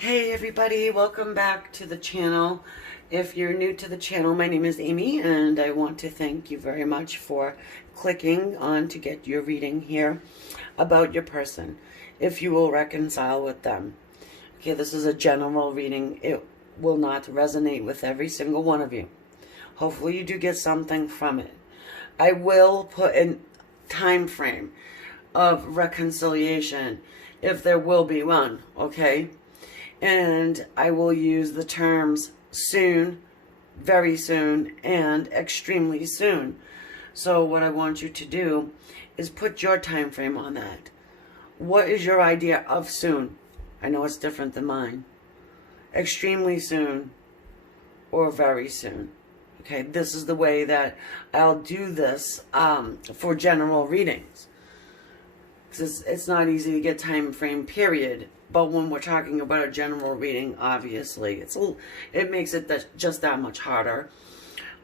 Hey everybody, welcome back to the channel. If you're new to the channel, my name is Amy and I want to thank you very much for clicking on to get your reading here about your person, if you will reconcile with them. Okay, this is a general reading. It will not resonate with every single one of you. Hopefully you do get something from it. I will put a time frame of reconciliation if there will be one, okay? And I will use the terms soon, very soon, and extremely soon. So what I want you to do is put your time frame on that. What is your idea of soon? I know it's different than mine. Extremely soon or very soon. Okay, this is the way that I'll do this for general readings. Because it's not easy to get time frame, period. But when we're talking about a general reading, obviously, it makes it just that much harder.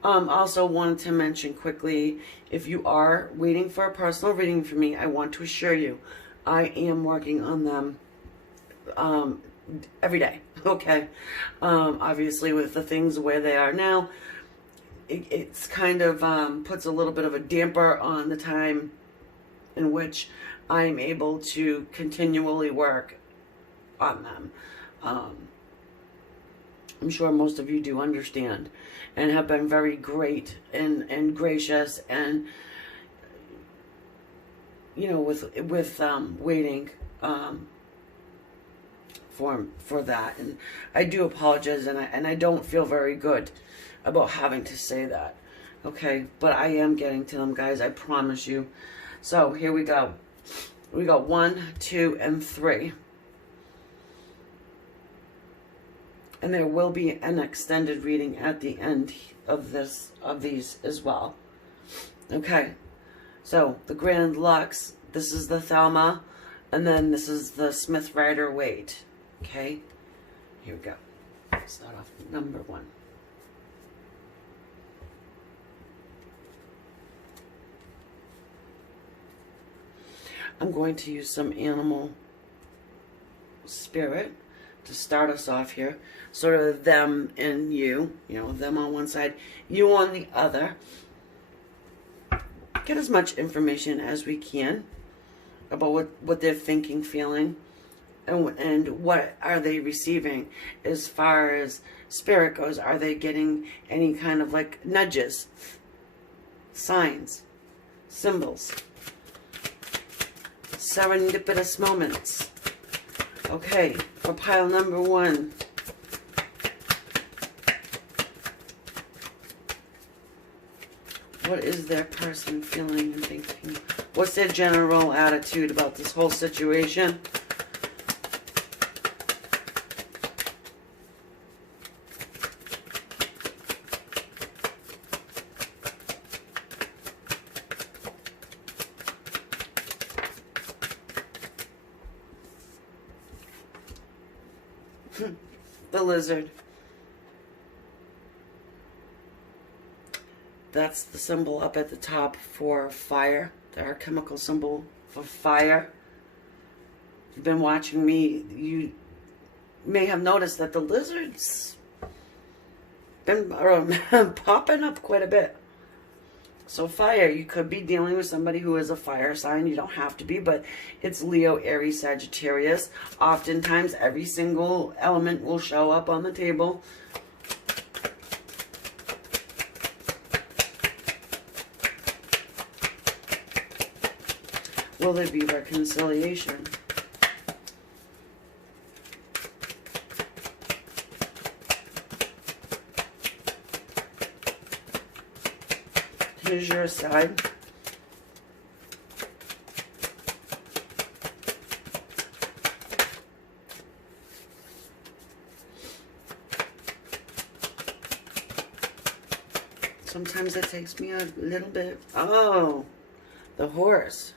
Also wanted to mention quickly, if you are waiting for a personal reading from me, I want to assure you, I am working on them every day, okay? Obviously, with the things where they are now, it's kind of puts a little bit of a damper on the time in which I'm able to continually work on them. I'm sure most of you do understand and have been very great and gracious and, you know, with waiting for that. And I do apologize, and I don't feel very good about having to say that. Okay, but I am getting to them, guys, I promise you. So here we go. We got 1, 2, and 3. And there will be an extended reading at the end of these as well. Okay, so the Grand Lux, this is the Thelma, and then this is the Smith Rider Waite. Okay, here we go. Start off with number 1. I'm going to use some animal spirit to start us off here. Sort of them and you know, them on one side, you on the other. Get as much information as we can about what they're thinking, feeling, and what are they receiving as far as spirit goes. Are they getting any kind of like nudges, signs, symbols, serendipitous moments? Okay, for pile number 1. What is their person feeling and thinking? What's their general attitude about this whole situation? The lizard. That's the symbol up at the top for fire. Our chemical symbol for fire. If you've been watching me, you may have noticed that the lizard's been popping up quite a bit. So fire, you could be dealing with somebody who is a fire sign. You don't have to be, but it's Leo, Aries, Sagittarius. Oftentimes, every single element will show up on the table. Will there be reconciliation? Here's your side. Sometimes it takes me a little bit. Oh, the horse.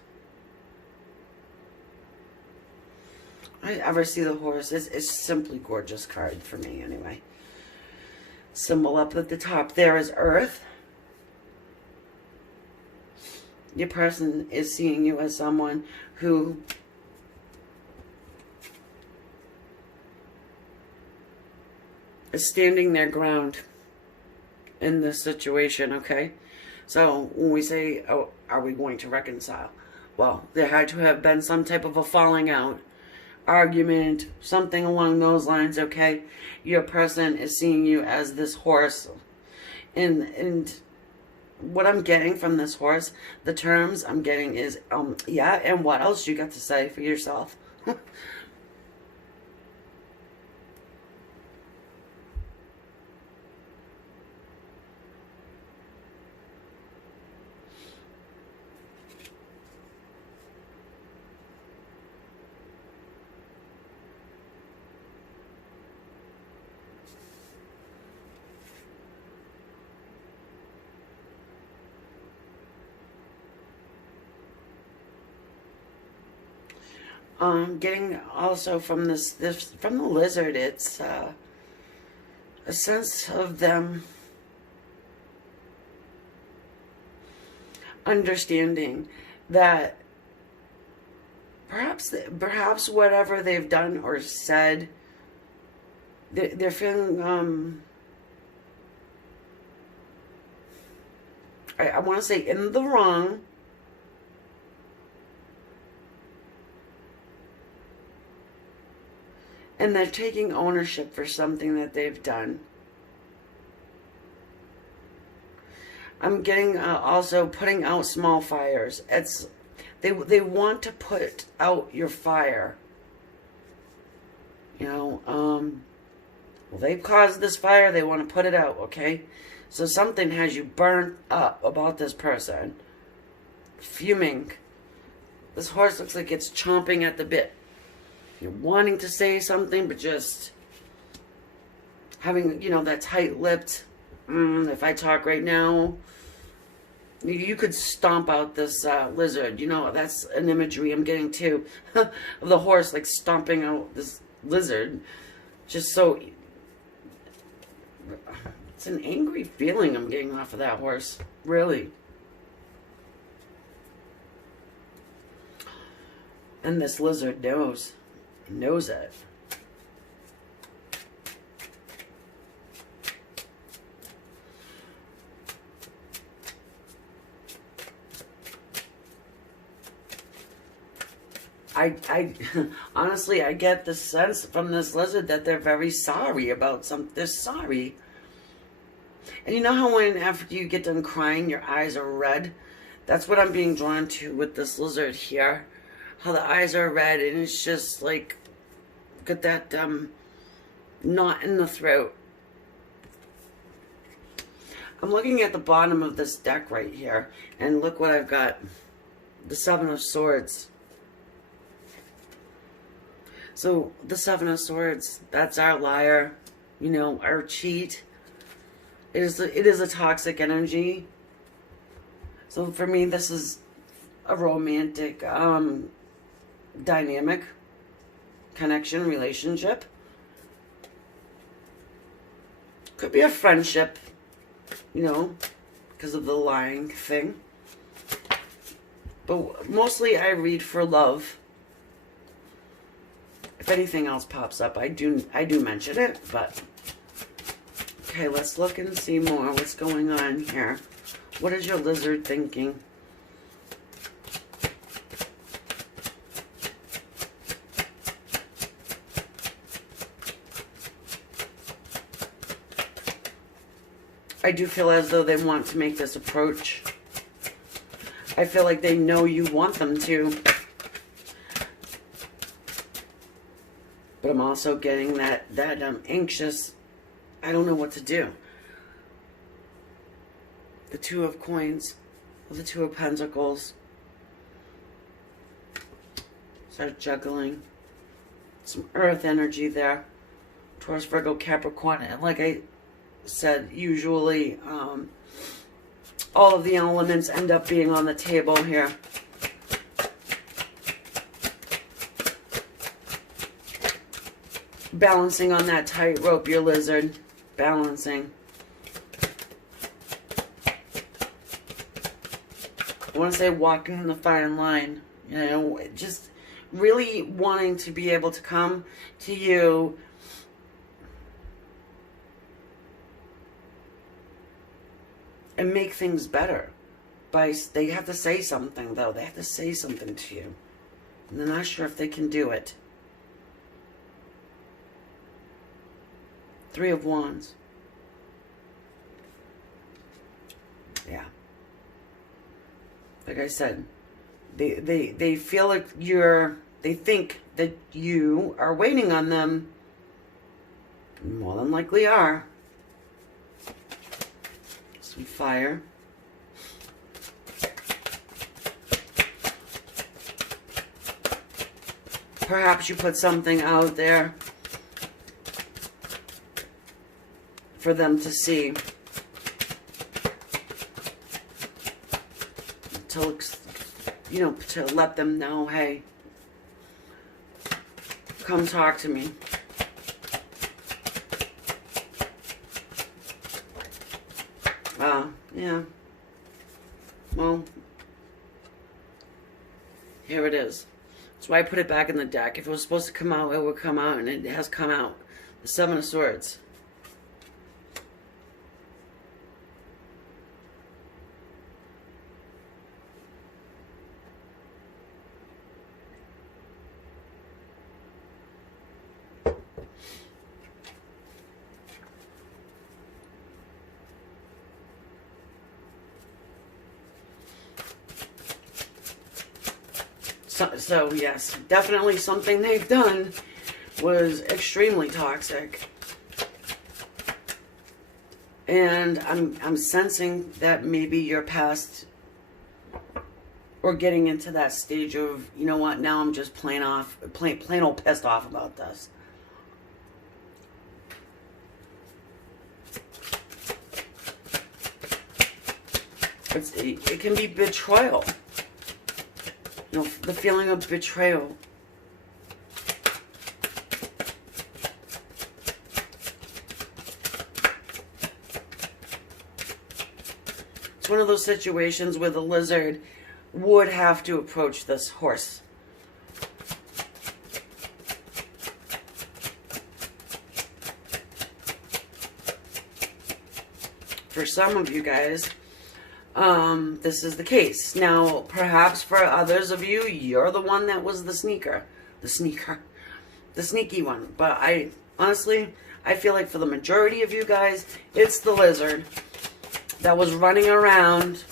I ever see the horse. It's simply gorgeous card for me anyway. Symbol up at the top there is Earth. Your person is seeing you as someone who is standing their ground in this situation, okay? So when we say, oh, are we going to reconcile? Well, there had to have been some type of a falling out, argument, something along those lines, okay? Your person is seeing you as this horse. And what I'm getting from this horse, the terms I'm getting is, yeah, and what else you got to say for yourself? Getting also from this from the lizard, it's a sense of them understanding that perhaps whatever they've done or said, they're feeling I want to say in the wrong. And they're taking ownership for something that they've done. I'm getting also putting out small fires. They want to put out your fire. You know, well, they've caused this fire. They want to put it out, okay? So something has you burnt up about this person. Fuming. This horse looks like it's chomping at the bit. You're wanting to say something, but just having, you know, that tight-lipped, if I talk right now, you could stomp out this lizard. You know, that's an imagery I'm getting too, of the horse, like, stomping out this lizard. Just so, it's an angry feeling I'm getting off of that horse, really. And this lizard knows it. I honestly, I get the sense from this lizard that they're very sorry about something. They're sorry. And you know how when after you get done crying, your eyes are red? That's what I'm being drawn to with this lizard here. How the eyes are red, and it's just like, got that knot in the throat. I'm looking at the bottom of this deck right here, and look what I've got. The Seven of Swords. So, the Seven of Swords, that's our liar, you know, our cheat. It is a toxic energy. So, for me, this is a romantic dynamic, connection, relationship. Could be a friendship, you know, because of the lying thing. But mostly I read for love. If anything else pops up, I do mention it, but okay, let's look and see more what's going on here. What is your lizard thinking? I do feel as though they want to make this approach. I feel like they know you want them to. But I'm also getting that anxious, I don't know what to do. The Two of Coins, the Two of Pentacles. Start juggling. Some earth energy there. Taurus, Virgo, Capricorn. And like I said, usually all of the elements end up being on the table here. Balancing on that tightrope, your lizard. Balancing. I want to say walking the fine line. You know, just really wanting to be able to come to you and make things better. They have to say something, though. They have to say something to you. And they're not sure if they can do it. Three of Wands. Yeah. Like I said, they feel like they think that you are waiting on them. More than likely are. Some fire. Perhaps you put something out there for them to see. To let them know, hey, come talk to me. Yeah. Well, here it is. That's why I put it back in the deck. If it was supposed to come out, it would come out, and it has come out. The Seven of Swords. So yes, definitely something they've done was extremely toxic. And I'm sensing that maybe you're past or getting into that stage of, you know what, now I'm just plain old pissed off about this. It can be betrayal. You know, the feeling of betrayal. It's one of those situations where the lizard would have to approach this horse. For some of you guys, this is the case. Now, perhaps for others of you, you're the one that was the sneaky one. But honestly, I feel like for the majority of you guys, it's the lizard that was running around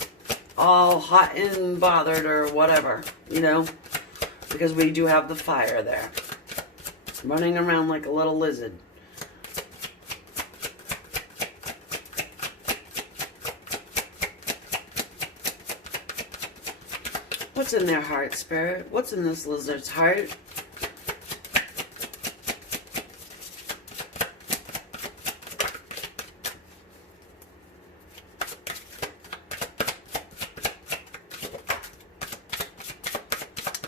all hot and bothered or whatever, you know, because we do have the fire there. Running around like a little lizard. What's in their heart, Spirit? What's in this lizard's heart?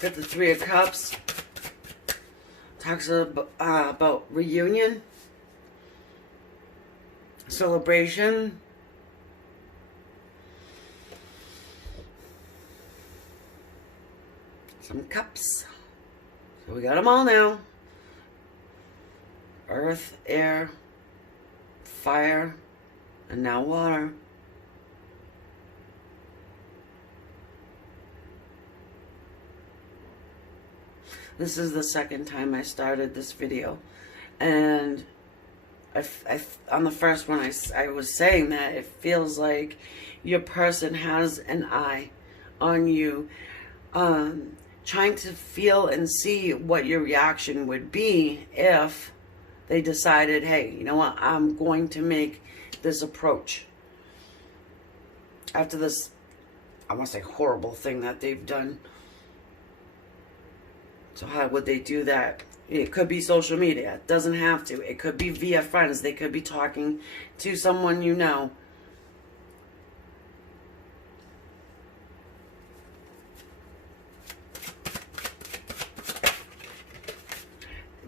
Got the Three of Cups. Talks about reunion, celebration. Some cups. So we got them all now. Earth, air, fire, and now water. This is the second time I started this video. And on the first one, I was saying that it feels like your person has an eye on you. Trying to feel and see what your reaction would be if they decided, hey, you know what, I'm going to make this approach. After this, I want to say horrible thing that they've done. So how would they do that? It could be social media. It doesn't have to. It could be via friends. They could be talking to someone you know.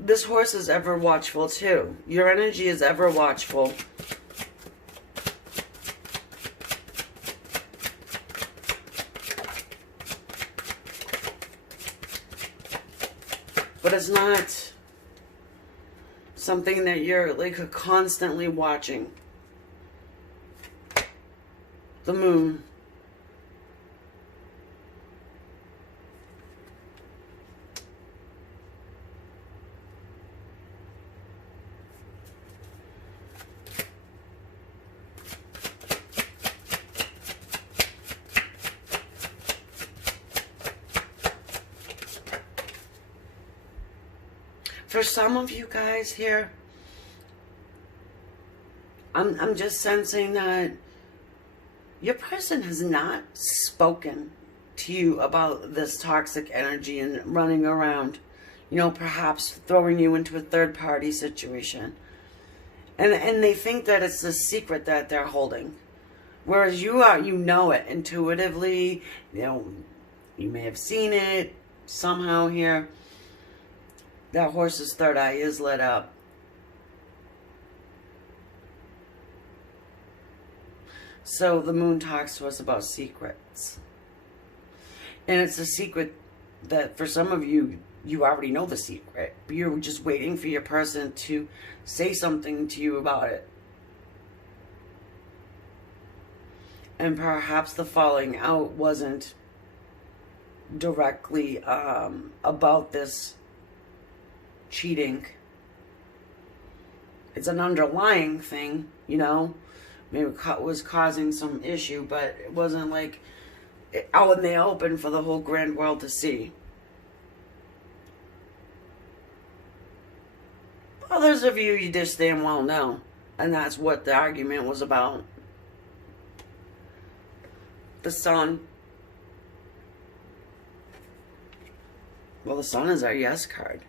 This horse is ever watchful too. Your energy is ever watchful. But it's not something that you're like constantly watching. the moon. For some of you guys here, I'm just sensing that your person has not spoken to you about this toxic energy and running around, you know, perhaps throwing you into a third party situation. And they think that it's a secret that they're holding. Whereas you know it intuitively, you know, you may have seen it somehow here. That horse's third eye is lit up. So the moon talks to us about secrets. And it's a secret that for some of you, you already know the secret. But you're just waiting for your person to say something to you about it. And perhaps the falling out wasn't directly about this cheating. It's an underlying thing, you know. Maybe it was causing some issue, but it wasn't like out in the open for the whole grand world to see. Others of you, you just damn well know. And that's what the argument was about. The sun. Well, the sun is our yes card.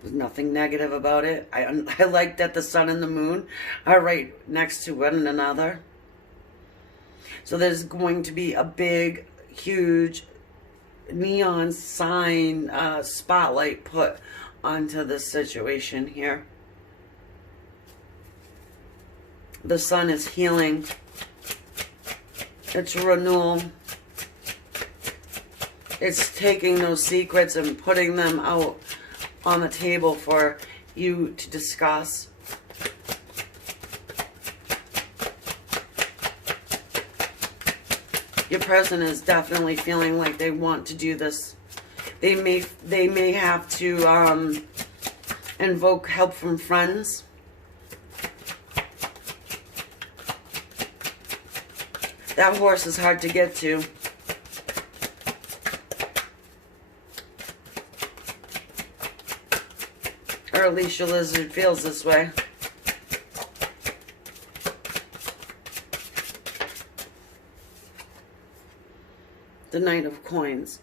There's nothing negative about it. I like that the sun and the moon are right next to one another. So there's going to be a big, huge neon sign spotlight put onto this situation here. The sun is healing. It's renewal. It's taking those secrets and putting them out on the table for you to discuss. Your person is definitely feeling like they want to do this. They may have to invoke help from friends. That horse is hard to get to. Or at least your lizard feels this way. The Knight of Coins.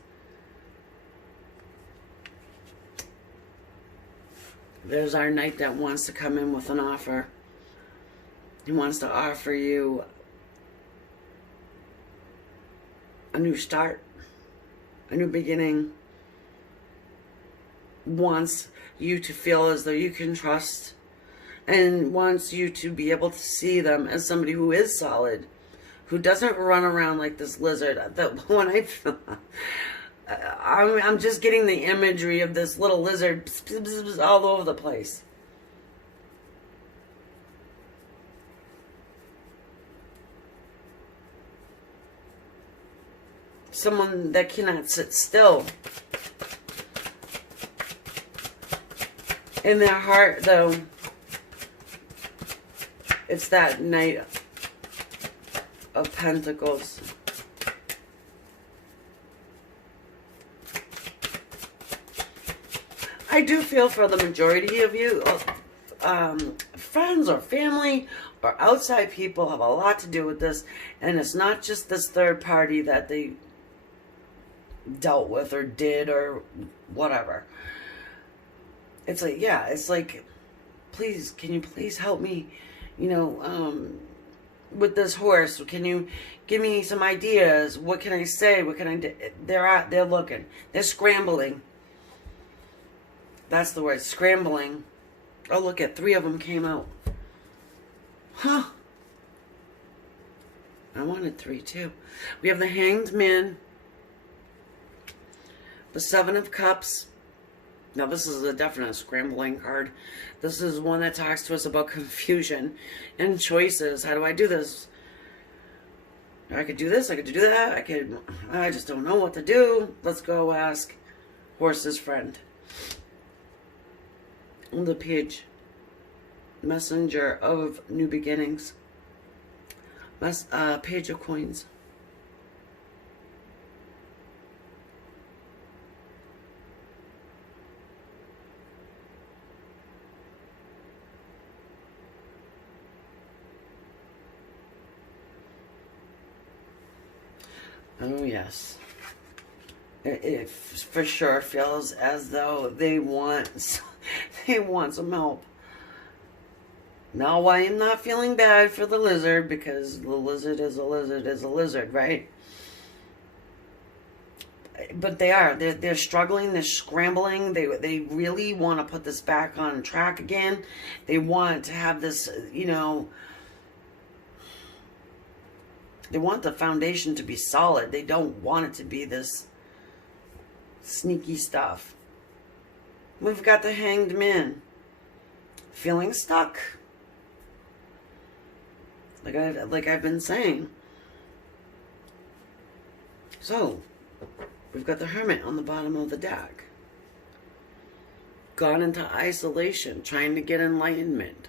There's our knight that wants to come in with an offer. He wants to offer you a new start, a new beginning. Wants you to feel as though you can trust, and wants you to be able to see them as somebody who is solid, who doesn't run around like this lizard. That when I'm just getting the imagery of this little lizard all over the place. Someone that cannot sit still. In their heart, though, it's that Knight of Pentacles. I do feel for the majority of you, friends or family or outside people have a lot to do with this. And it's not just this third party that they dealt with or did or whatever. It's like, yeah, it's like, please, can you please help me, you know, with this horse? Can you give me some ideas? What can I say? What can I do? They're looking. They're scrambling. That's the word, scrambling. Oh, look at 3 of them came out. Huh. I wanted 3 too. We have the Hanged Man, the 7 of Cups. Now, this is a definite scrambling card. This is one that talks to us about confusion and choices. How do I do this? I could do this, I could do that, I just don't know what to do. Let's go ask horse's friend. On the page, messenger of new beginnings. Page of coins. Oh yes, it for sure feels as though they want some help. Now I am not feeling bad for the lizard, because the lizard is a lizard is a lizard, right? But they're struggling, they're scrambling. They really want to put this back on track again. They want to have this, you know. They want the foundation to be solid. They don't want it to be this sneaky stuff. We've got the Hanged Man. Feeling stuck. Like I've been saying. So, we've got the Hermit on the bottom of the deck. Gone into isolation, trying to get enlightenment.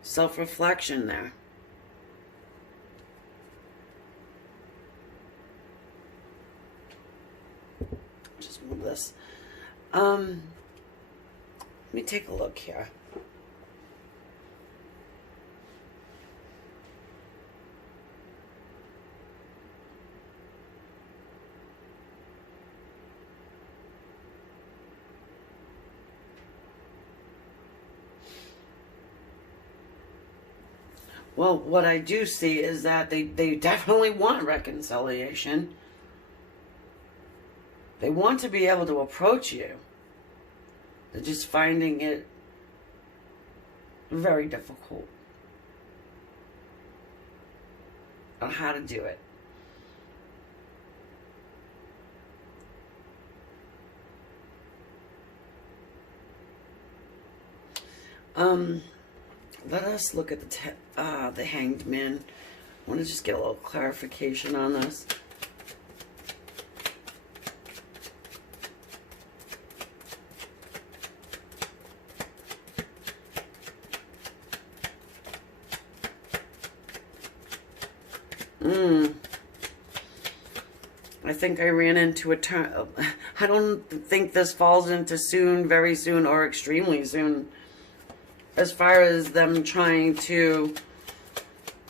Self-reflection there. Just move this. Let me take a look here. Well, what I do see is that they definitely want reconciliation. They want to be able to approach you. They're just finding it very difficult on how to do it. Let us look at the Hanged Man. I want to just get a little clarification on this. I think I ran into a turn. I don't think this falls into soon, very soon, or extremely soon. As far as them trying to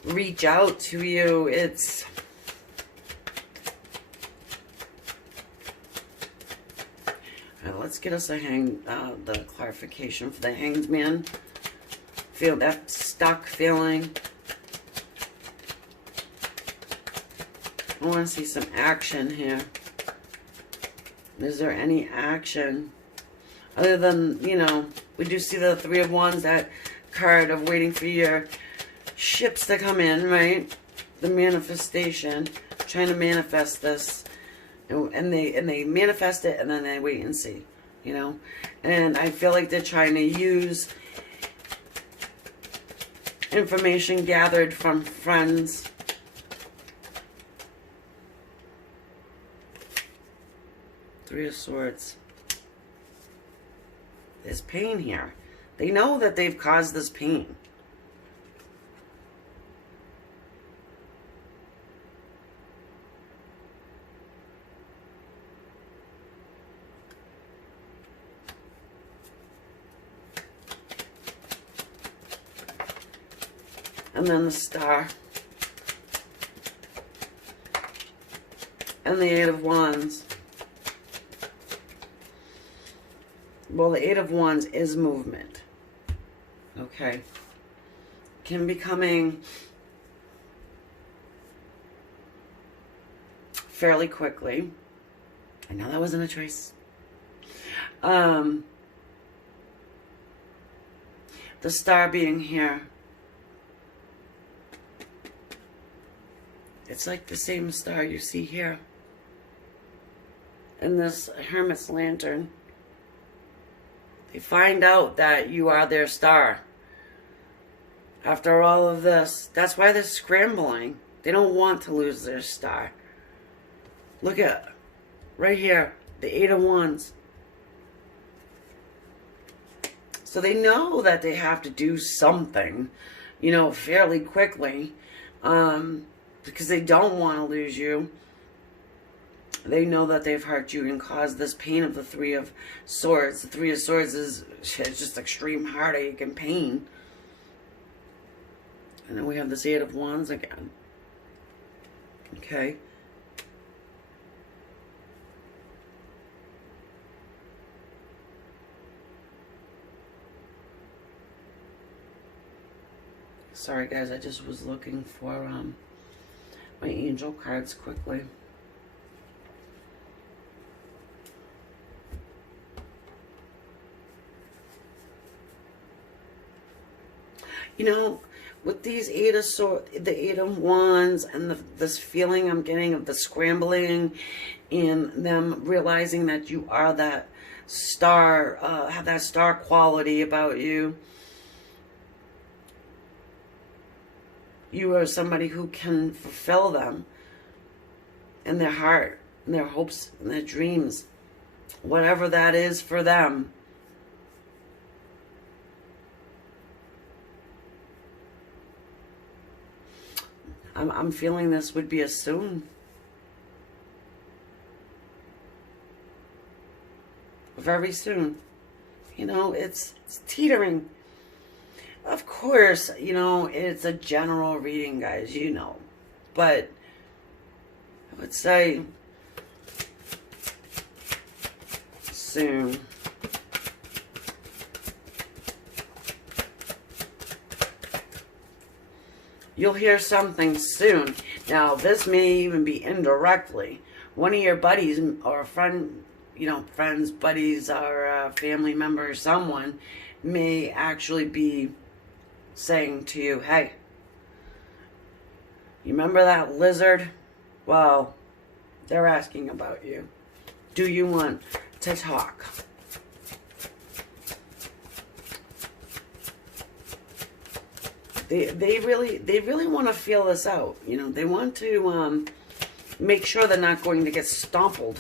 reach out to you, it's... let's get us the clarification for the Hanged Man. Feel that stuck feeling. I want to see some action here. Is there any action? Other than, you know, we do see the Three of Wands, that card of waiting for your ships to come in, right? The manifestation, trying to manifest this. And they manifest it, and then they wait and see, you know? And I feel like they're trying to use information gathered from friends. Three of Swords. There's pain here. They know that they've caused this pain. And then the Star. And the Eight of Wands. Well, the Eight of Wands is movement. Okay. Can be coming fairly quickly. I know that wasn't a choice. The Star being here. It's like the same star you see here. In this Hermit's Lantern. They find out that you are their star. After all of this, that's why they're scrambling. They don't want to lose their star. Look at right here, the Eight of Wands. So they know that they have to do something, you know, fairly quickly, because they don't want to lose you. They know that they've hurt you and caused this pain of the Three of Swords. The Three of Swords is just extreme heartache and pain. And then we have this Eight of Wands again. Okay. Sorry guys, I just was looking for my angel cards quickly. You know, with these Eight of Swords, the Eight of Wands, and this feeling I'm getting of the scrambling, and them realizing that you are that star, have that star quality about you. You are somebody who can fulfill them in their heart, in their hopes, in their dreams, whatever that is for them. I'm feeling this would be a soon. Very soon. You know, it's teetering. Of course, you know, it's a general reading, guys, you know. But I would say soon. You'll hear something soon. Now, this may even be indirectly. One of your buddies or a friend, you know, friends, buddies, or a family member or someone may actually be saying to you, hey, you remember that lizard? Well, they're asking about you. Do you want to talk? They really want to feel this out. You know, they want to make sure they're not going to get stompled.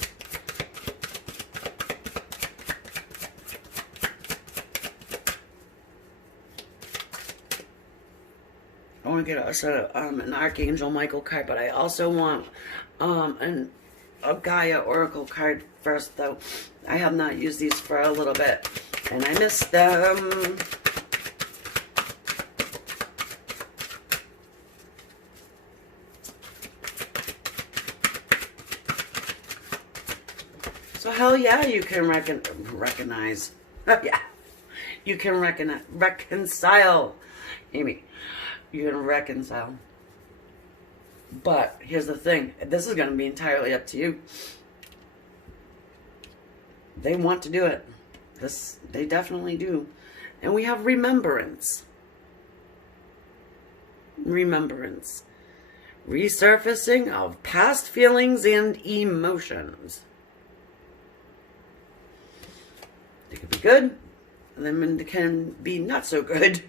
I want to get us an Archangel Michael card, but I also want a Gaia Oracle card first, though. I have not used these for a little bit, and I missed them. So hell yeah, you can recognize. Yeah, you can reconcile, Amy. You can reconcile. But here's the thing. This is going to be entirely up to you. They want to do it. They definitely do. And we have remembrance. Remembrance. Resurfacing of past feelings and emotions. They could be good, and then they can be not so good.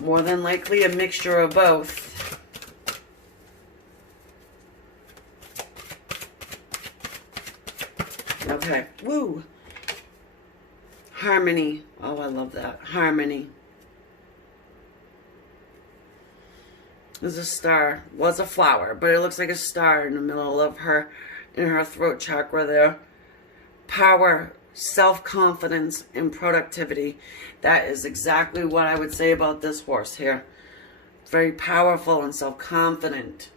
More than likely a mixture of both. Okay, woo! Harmony. Oh, I love that. Harmony. There's a star. Well, it's a flower, but it looks like a star in the middle of her, in her throat chakra there. Power, self-confidence, and productivity. That is exactly what I would say about this horse here. Very powerful and self-confident.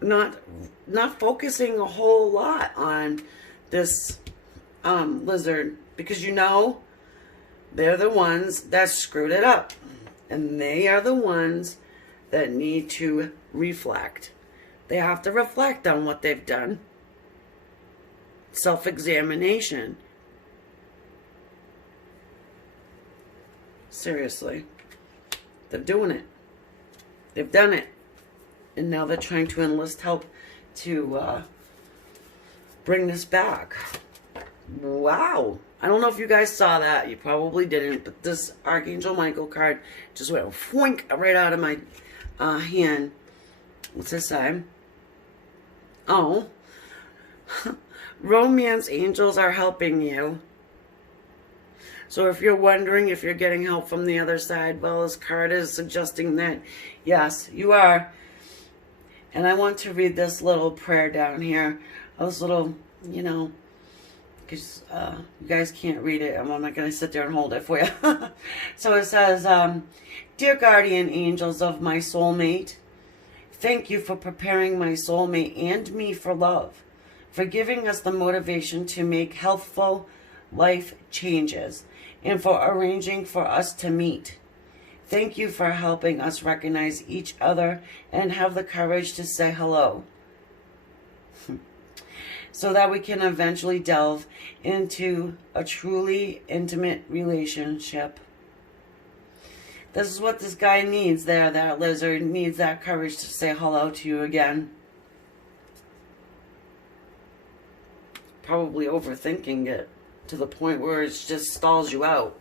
Not focusing a whole lot on this lizard, because you know they're the ones that screwed it up, and they are the ones that need to reflect. They have to reflect on what they've done. Self-examination. Seriously, they're doing it. They've done it. And now they're trying to enlist help to bring this back. Wow. I don't know if you guys saw that. You probably didn't. But this Archangel Michael card just went whoink right out of my hand. What's this say? Oh. Romance angels are helping you. So if you're wondering if you're getting help from the other side, well, this card is suggesting that, yes, you are. And I want to read this little prayer down here. This little, you know, because you guys can't read it. I'm not going to sit there and hold it for you. So it says, Dear guardian angels of my soulmate, thank you for preparing my soulmate and me for love, for giving us the motivation to make healthful life changes, and for arranging for us to meet. Thank you for helping us recognize each other and have the courage to say hello, so that we can eventually delve into a truly intimate relationship. This is what this guy needs there. That lizard needs that courage to say hello to you again. Probably overthinking it to the point where it just stalls you out.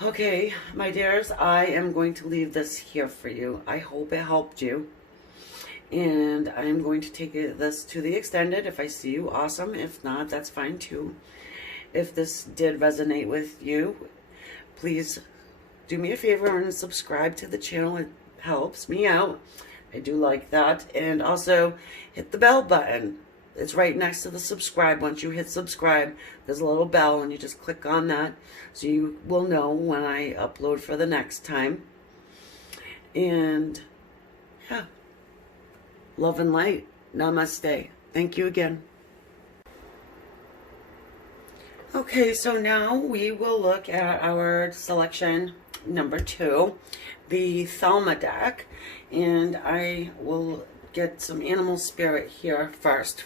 Okay, my dears, I am going to leave this here for you. I hope it helped you. And I'm going to take this to the extended. If I see you, awesome. If not, that's fine too. If this did resonate with you, please do me a favor and subscribe to the channel. It helps me out. I do like that. And also hit the bell button. It's right next to the subscribe. Once you hit subscribe, there's a little bell and you just click on that so you will know when I upload for the next time. And yeah, love and light. Namaste. Thank you again. Okay, so now we will look at our selection number 2, the Thelma deck, and I will get some animal spirit here first.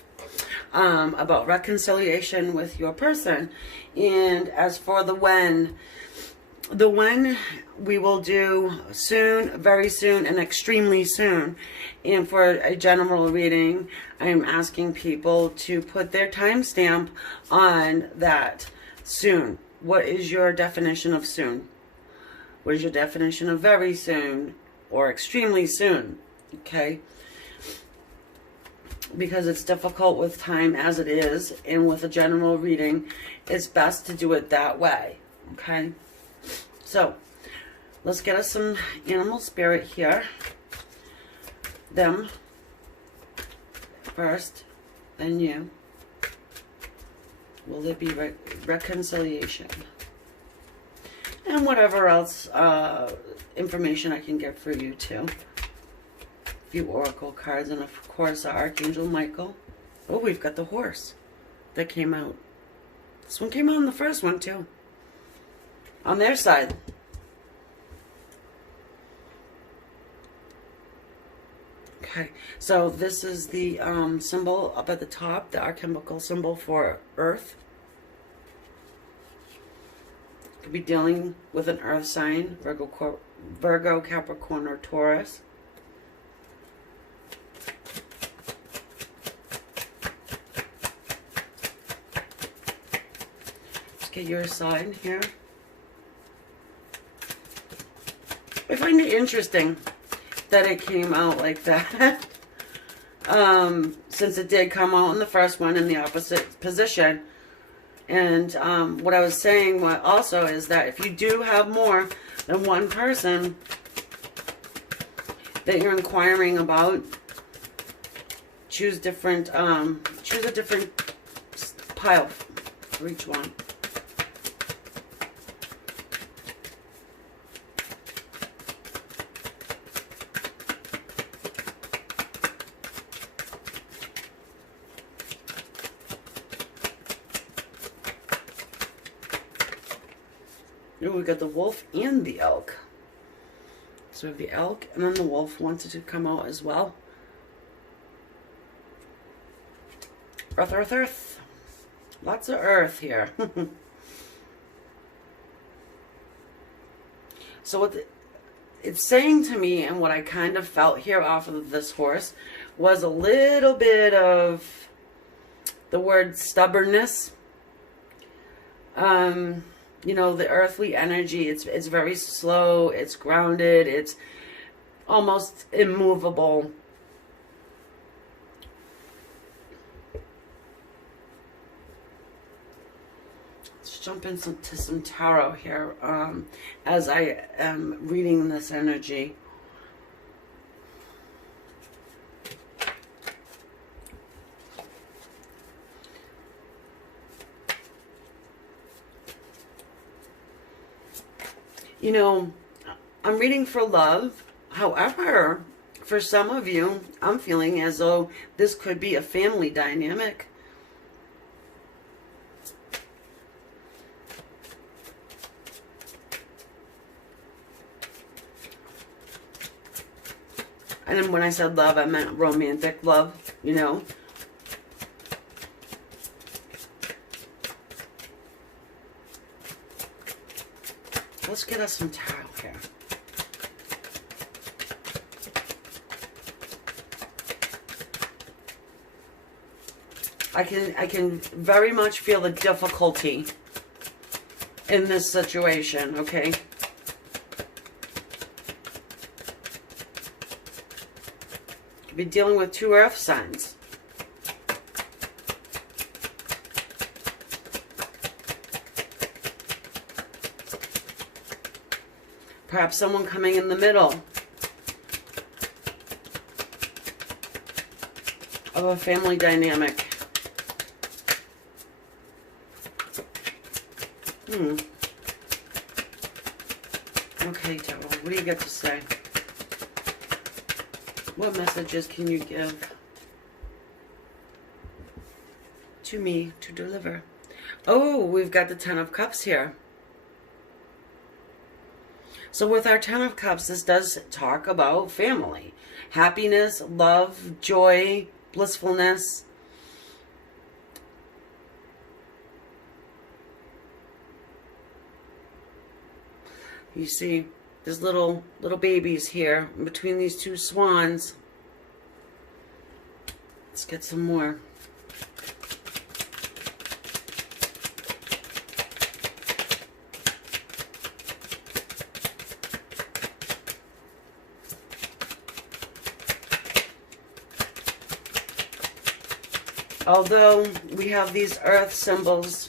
About reconciliation with your person. And as for the when we will do soon, very soon, and extremely soon. And for a general reading, I'm asking people to put their timestamp on that soon. What is your definition of soon? What is your definition of very soon or extremely soon? Okay. Because it's difficult with time as it is, and with a general reading, it's best to do it that way. Okay? So, let's get us some animal spirit here. Them first, then you. Will there be reconciliation? And whatever else information I can get for you too. Few oracle cards, and of course Archangel Michael. Oh, we've got the horse that came out. This one came out in the first one too, on their side. Okay, so this is the symbol up at the top, the alchemical symbol for earth. Could be dealing with an earth sign, Virgo, Capricorn, or Taurus. Get your side here. I find it interesting that it came out like that. Since it did come out in the first one in the opposite position. And what I was saying also is that if you do have more than one person that you're inquiring about, choose a different pile for each one. Ooh, we got the wolf and the elk. So we have the elk, and then the wolf wanted to come out as well. Earth, earth, earth. Lots of earth here. So it's saying to me, and what I kind of felt here off of this horse, was a little bit of the word stubbornness. You know, the earthly energy, it's very slow, it's grounded, it's almost immovable. Let's jump into some tarot here as I am reading this energy. You know, I'm reading for love. However, for some of you, I'm feeling as though this could be a family dynamic. And when I said love, I meant romantic love, you know. Let's get us some tarot here. I can very much feel the difficulty in this situation, okay? Could be dealing with 2 earth signs. Perhaps someone coming in the middle of a family dynamic. Okay, Tarot, what do you get to say? What messages can you give to me to deliver? Oh, we've got the 10 of Cups here. So with our 10 of Cups, this does talk about family. Happiness, love, joy, blissfulness. You see, there's little babies here between these 2 swans. Let's get some more. Although we have these earth symbols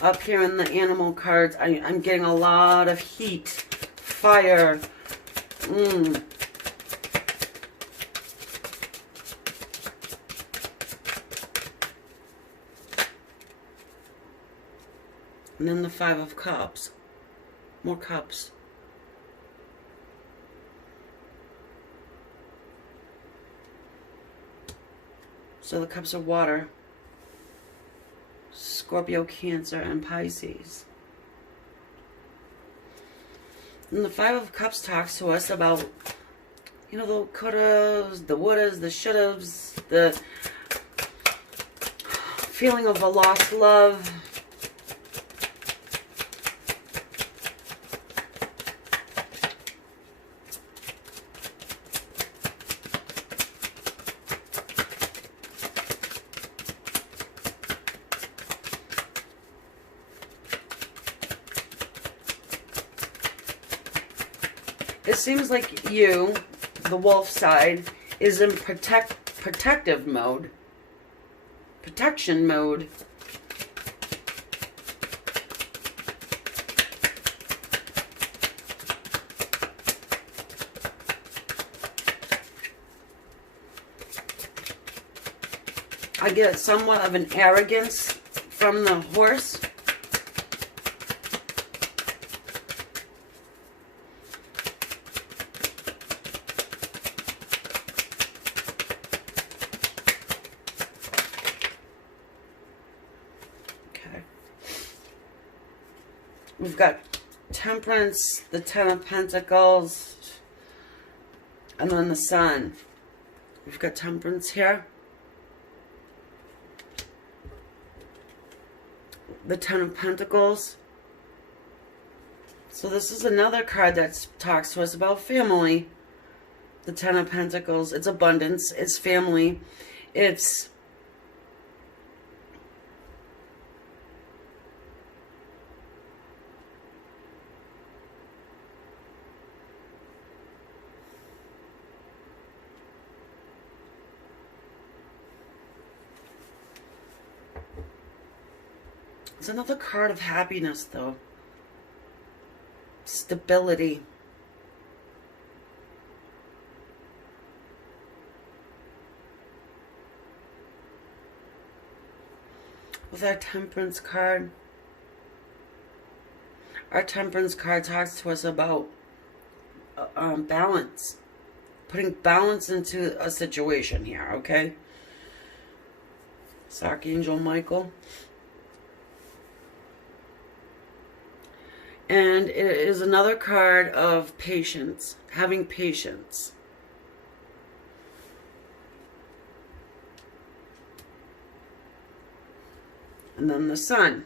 up here in the animal cards, I'm getting a lot of heat, fire. And then the 5 of Cups. More cups. So the cups of water. Scorpio, Cancer, and Pisces. And the 5 of Cups talks to us about, you know, the couldas, the wouldas, the shouldas, the feeling of a lost love. It seems like you, the wolf side, is in protective mode. Protection mode. I get somewhat of an arrogance from the horse. We've got Temperance, the 10 of Pentacles, and then the Sun. We've got Temperance here. The 10 of Pentacles. So this is another card that talks to us about family. The Ten of Pentacles. It's abundance. It's family. It's another card of happiness, though. Stability. With our Temperance card, our Temperance card talks to us about balance. Putting balance into a situation here, okay? It's Archangel Michael. And it is another card of patience, having patience. And then the Sun.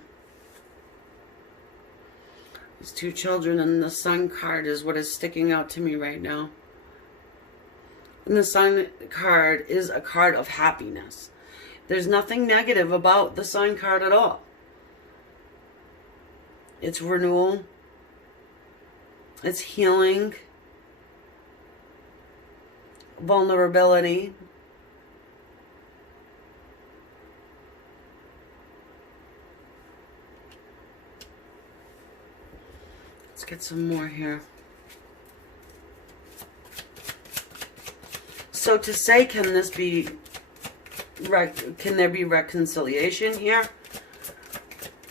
There's two children, and the Sun card is what is sticking out to me right now. And the Sun card is a card of happiness. There's nothing negative about the Sun card at all. It's renewal. It's healing. Vulnerability. Let's get some more here. So to say, can there be reconciliation here?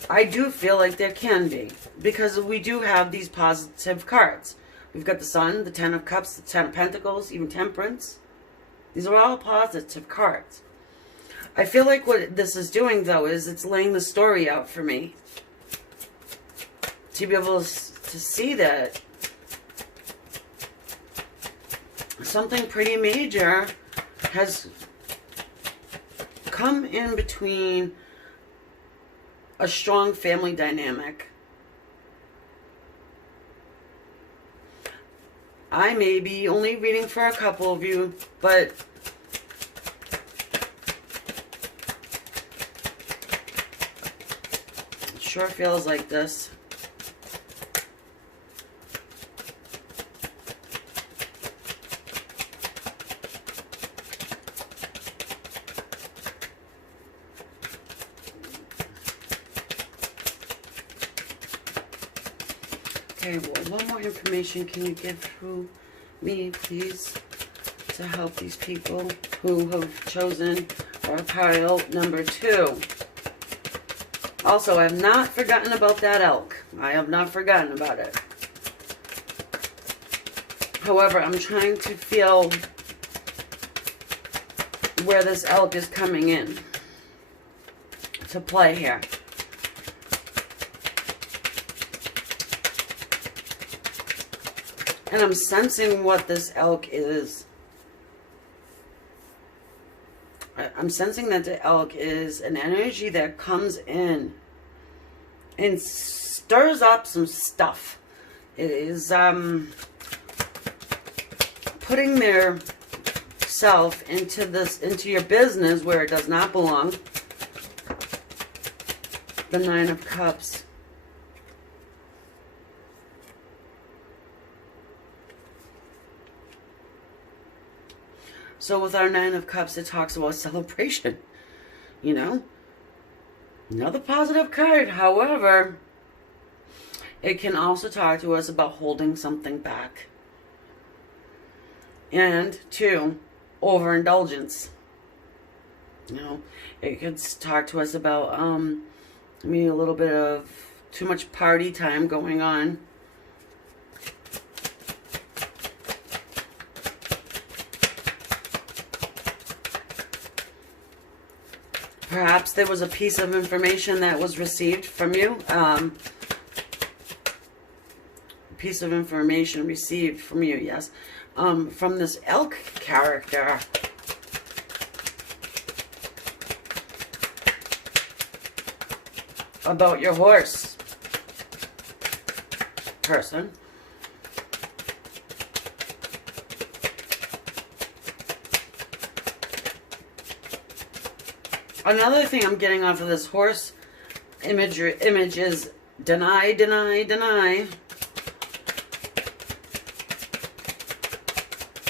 I do feel like there can be, because we do have these positive cards. We've got the Sun, the Ten of Cups, the Ten of Pentacles, even Temperance. These are all positive cards. I feel like what this is doing, though, is it's laying the story out for me. To be able to see that something pretty major has come in between a strong family dynamic. I may be only reading for a couple of you, but it sure feels like this. Okay, well, one more information can you give to me, please, to help these people who have chosen our pile number 2. Also, I have not forgotten about that elk. I have not forgotten about it. However, I'm trying to feel where this elk is coming in to play here. And I'm sensing what this elk is. I'm sensing that the elk is an energy that comes in and stirs up some stuff. It is putting their self into your business where it does not belong. The Nine of Cups. So with our Nine of Cups, it talks about celebration, you know? Another positive card. However, it can also talk to us about holding something back. And 2, overindulgence. You know, it could talk to us about maybe a little bit of too much party time going on. Perhaps there was a piece of information that was received from you. Piece of information received from you, yes. From this elk character. About your horse. person. Another thing I'm getting off of this horse image is deny, deny, deny.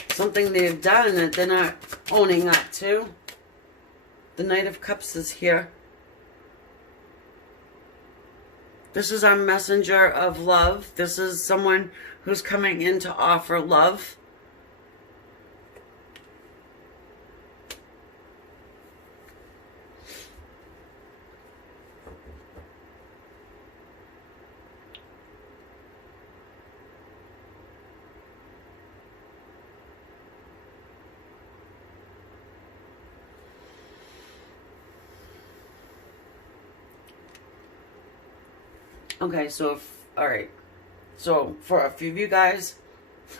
Something they've done that they're not owning up to. The Knight of Cups is here. This is our messenger of love. This is someone who's coming in to offer love. Okay, so alright. So for a few of you guys,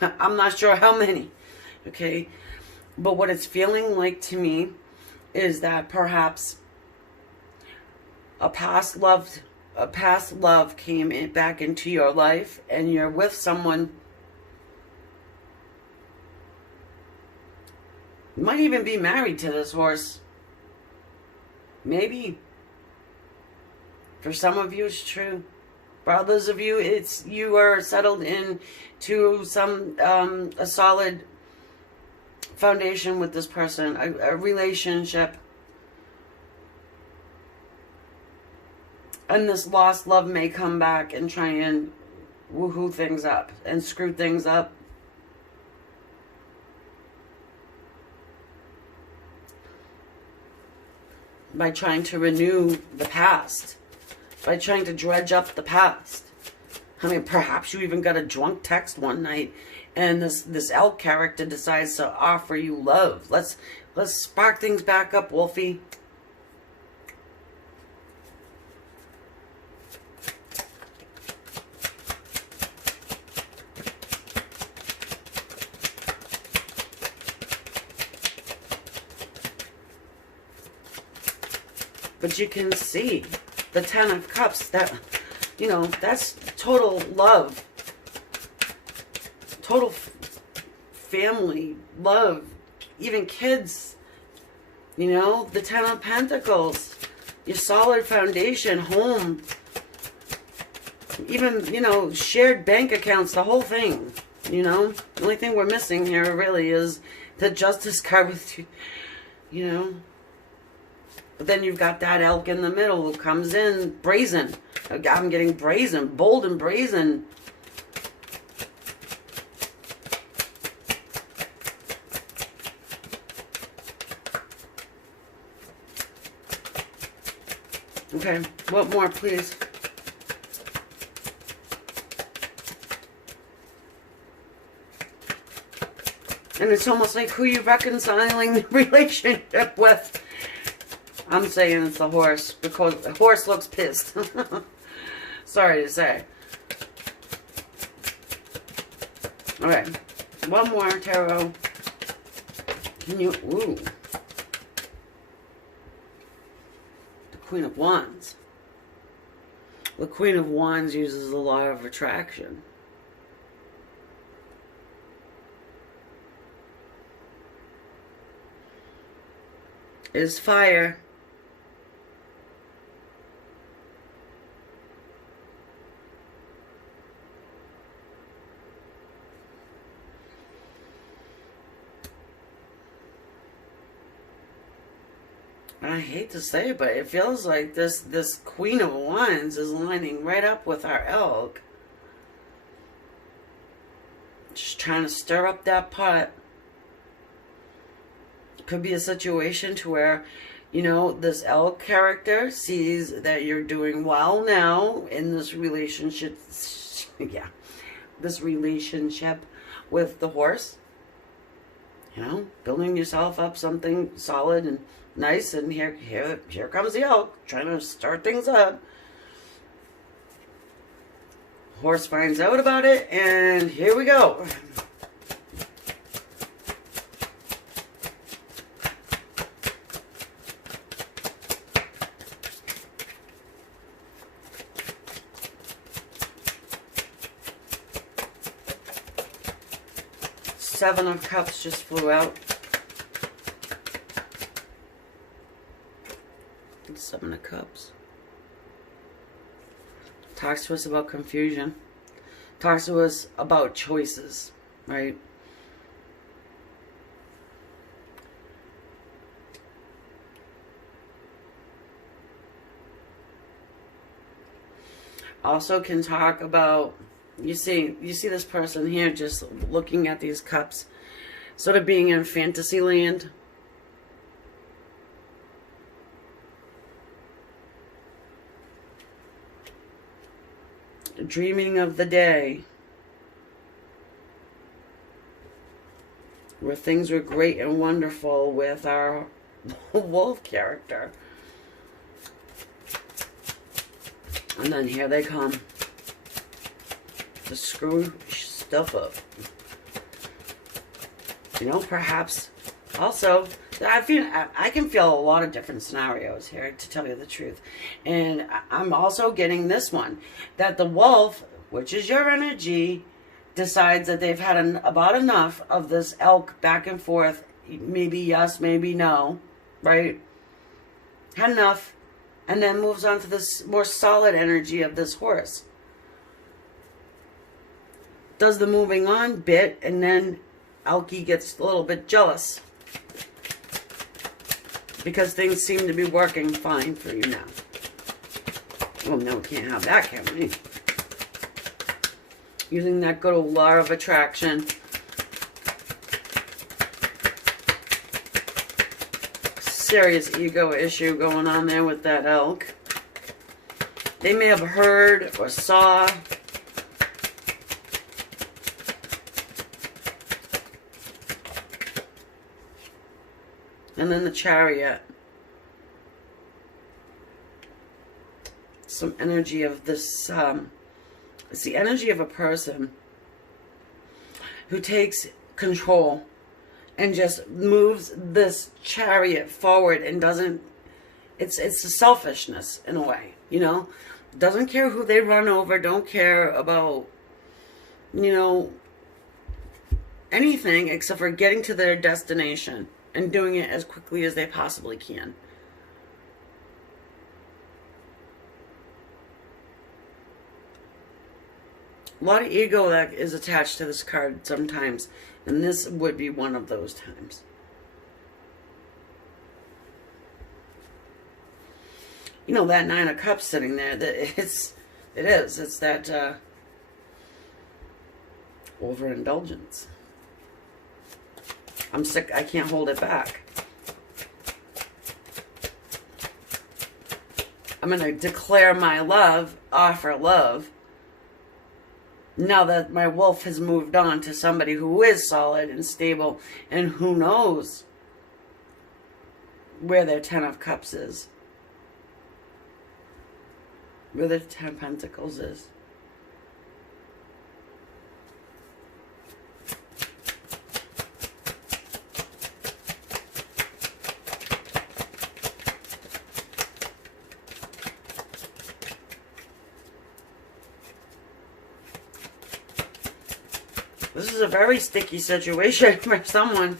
I'm not sure how many, okay? But what it's feeling like to me is that perhaps a past love came back into your life, and you're with someone. You might even be married to this horse. Maybe. For some of you, it's true. For others of you, you are settled into some a solid foundation with this person, a relationship. And this lost love may come back and try and woohoo things up and screw things up. By trying to renew the past. By trying to dredge up the past. I mean, perhaps you even got a drunk text one night and this elk character decides to offer you love. Let's spark things back up, Wolfie. But you can see the Ten of Cups, that, you know, that's total love. Total family, love, even kids. You know, the Ten of Pentacles, your solid foundation, home. Even, you know, shared bank accounts, the whole thing. You know, the only thing we're missing here really is the Justice card with you know. But then you've got that elk in the middle who comes in brazen. I'm getting brazen, bold and brazen. Okay, what more, please? And it's almost like who you're reconciling the relationship with. I'm saying it's the horse because the horse looks pissed. Sorry to say. Alright. One more, tarot. Can you... Ooh. The Queen of Wands. The Queen of Wands uses the law of attraction. Is fire. I hate to say it, but it feels like this Queen of Wands is lining right up with our elk. Just trying to stir up that pot. Could be a situation to where, you know, this elk character sees that you're doing well now in this relationship. Yeah. This relationship with the horse. You know, building yourself up something solid and nice, and here comes the elk trying to start things up. Horse finds out about it, and here we go. Seven of Cups just flew out. Seven of Cups. Talks to us about confusion. Talks to us about choices, right? Also can talk about, you see this person here just looking at these cups, sort of being in fantasy land. Dreaming of the day where things were great and wonderful with our wolf character. And then here they come to screw stuff up. You know, perhaps also, I can feel a lot of different scenarios here, to tell you the truth. And I'm also getting this one, that the wolf, which is your energy, decides that they've had about enough of this elk back and forth, maybe yes, maybe no, right? Had enough, and then moves on to this more solid energy of this horse. Does the moving on bit, and then Elkie gets a little bit jealous because things seem to be working fine for you now. Well, no, we can't have that, can we? Using that good old law of attraction. Serious ego issue going on there with that elk. They may have heard or saw. And then the Chariot. Some energy of this, it's the energy of a person who takes control and just moves this chariot forward and doesn't, it's the selfishness in a way, you know? Doesn't care who they run over, don't care about, you know, anything except for getting to their destination and doing it as quickly as they possibly can. A lot of ego that is attached to this card sometimes, and this would be one of those times. You know, that Nine of Cups sitting there, it's that overindulgence. I'm sick, I can't hold it back. I'm going to declare my love, offer love, now that my wolf has moved on to somebody who is solid and stable, and who knows where their Ten of Cups is, where their Ten of Pentacles is. This is a very sticky situation for someone.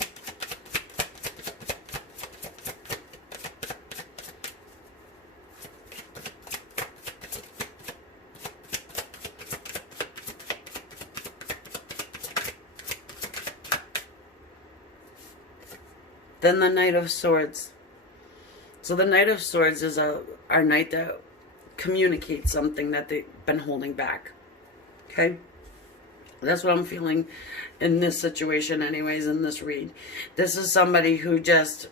Then the Knight of Swords. So the Knight of Swords is our knight that communicates something that they've been holding back. Okay? That's what I'm feeling in this situation anyways, in this read. This is somebody who just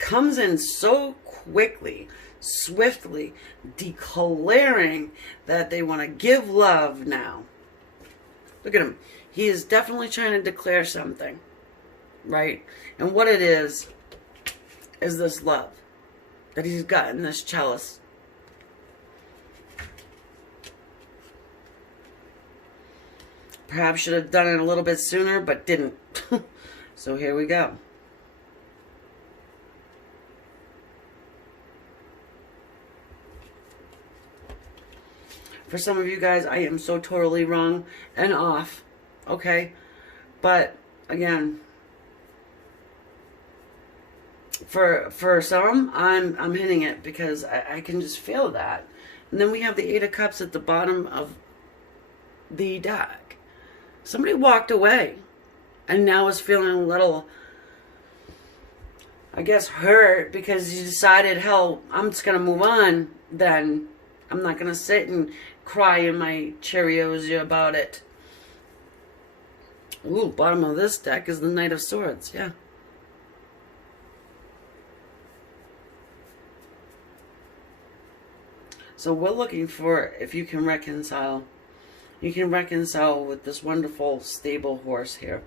comes in so quickly, swiftly, declaring that they want to give love now. Look at him. He is definitely trying to declare something, right? And what it is this love that he's got in this chalice. Perhaps should have done it a little bit sooner, but didn't. So here we go. For some of you guys, I am so totally wrong and off okay? But again, for some, I'm hitting it because I can just feel that. And then we have the Eight of Cups at the bottom of the deck. Somebody walked away and now is feeling a little, I guess, hurt because you decided, hell, I'm just going to move on. Then I'm not going to sit and cry in my Cheerios about it. Ooh, bottom of this deck is the Knight of Swords. Yeah. So we're looking for if you can reconcile. You can reconcile with this wonderful, stable horse here.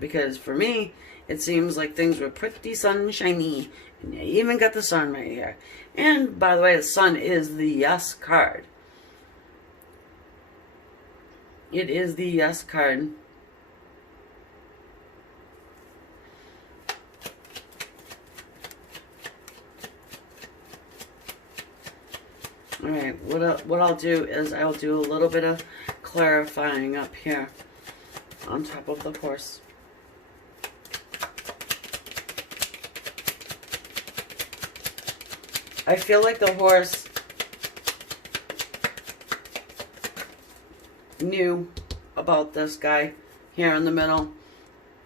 Because for me, it seems like things were pretty sunshiny. And you even got the sun right here. And by the way, the sun is the yes card. It is the yes card. Alright, what I'll do is I'll do a little bit of clarifying up here on top of the horse. I feel like the horse knew about this guy here in the middle.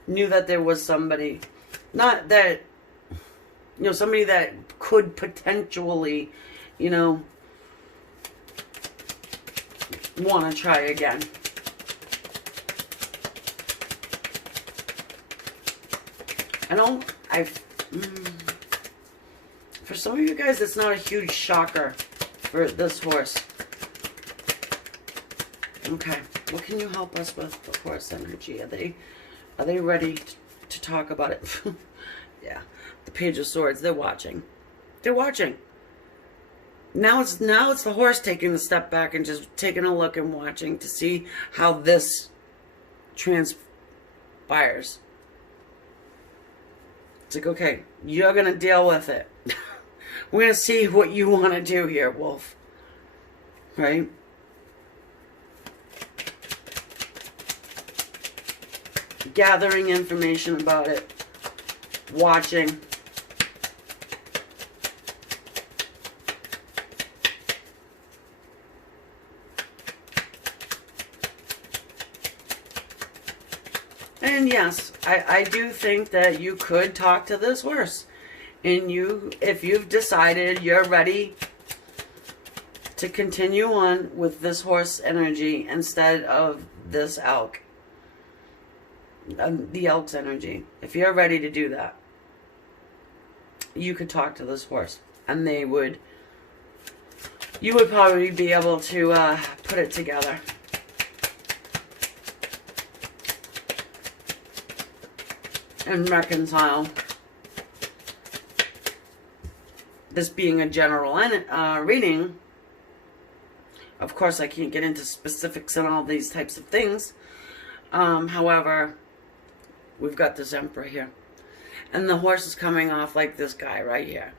Knew that there was somebody. Not that, you know, somebody that could potentially, you know, want to try again. For some of you guys, it's not a huge shocker for this horse. Okay, what can you help us with the horse energy? Are they ready to talk about it? Yeah, the Page of Swords. They're watching. They're watching. Now it's the horse taking the step back and just taking a look and watching to see how this transpires. It's like, okay, you're going to deal with it. We're going to see what you want to do here, Wolf. Right? Gathering information about it. Watching. And yes, I do think that you could talk to this horse. And if you've decided you're ready to continue on with this horse energy instead of this elk. The elk's energy. If you're ready to do that, you could talk to this horse. And you would probably be able to put it together. And reconcile. This being a general reading, of course I can't get into specifics on all these types of things. However, we've got this Emperor here. And the horse is coming off like this guy right here.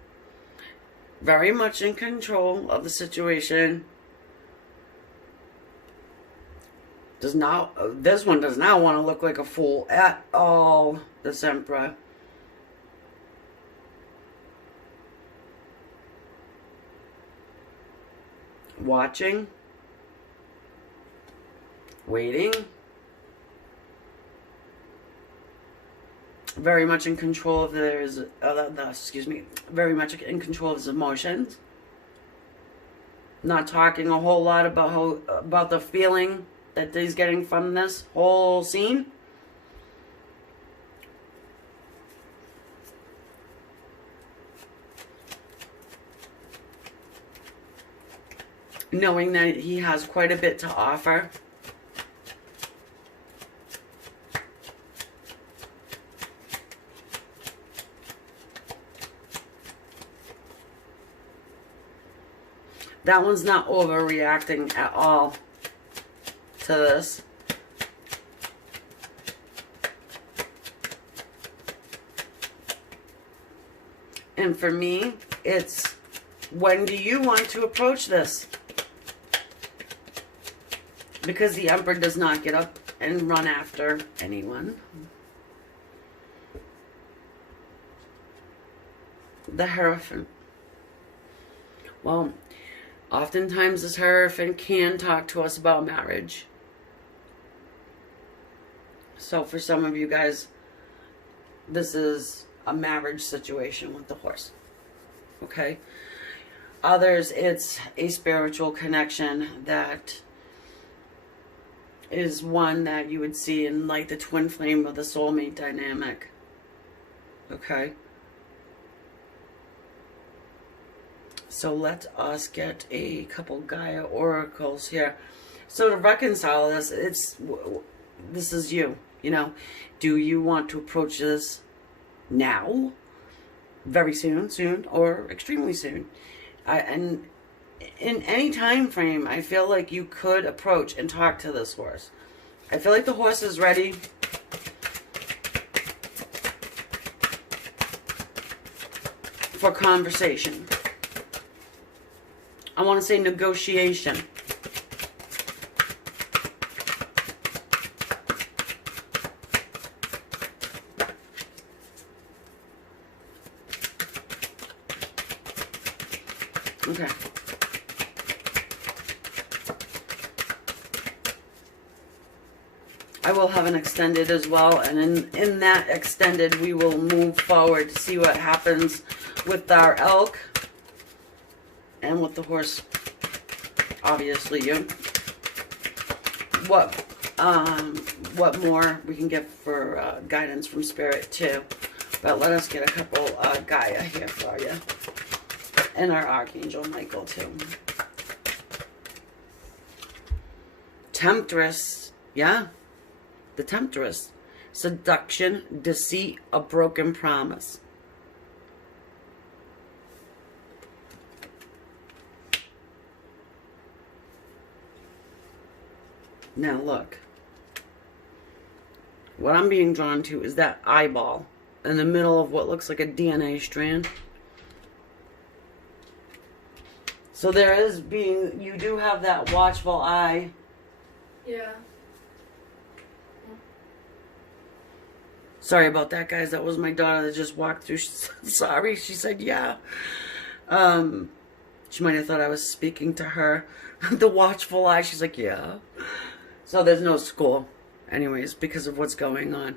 Very much in control of the situation. This one does not want to look like a fool at all, this Emperor. Watching. Waiting. Very much in control of very much in control of his emotions. Not talking a whole lot about the feeling that he's getting from this whole scene. Knowing that he has quite a bit to offer. That one's not overreacting at all to this. And for me, it's when do you want to approach this? Because the Emperor does not get up and run after anyone. The Hierophant. Well, oftentimes this Hierophant can talk to us about marriage. So for some of you guys, this is a marriage situation with the horse. Okay? Others, it's a spiritual connection that is one that you would see in like the twin flame of the soulmate dynamic. Okay? So let us get a couple Gaia oracles here. So to reconcile this, this is you. You know, do you want to approach this now, very soon, or extremely soon? And in any time frame, I feel like you could approach and talk to this horse. I feel like the horse is ready. For conversation. I want to say negotiation. Okay. I will have an extended as well, and in that extended we will move forward to see what happens with our elk and with the horse. Obviously, you. What more we can get for guidance from Spirit too. But let us get a couple Gaia here for you. And our Archangel Michael too. Temptress. Yeah. The Temptress. Seduction, deceit, a broken promise. Now look. What I'm being drawn to is that eyeball in the middle of what looks like a DNA strand. So there is you do have that watchful eye. Yeah. Sorry about that, guys. That was my daughter that just walked through. Sorry, she said yeah. She might have thought I was speaking to her. The watchful eye, she's like, yeah. So there's no school, anyways, because of what's going on.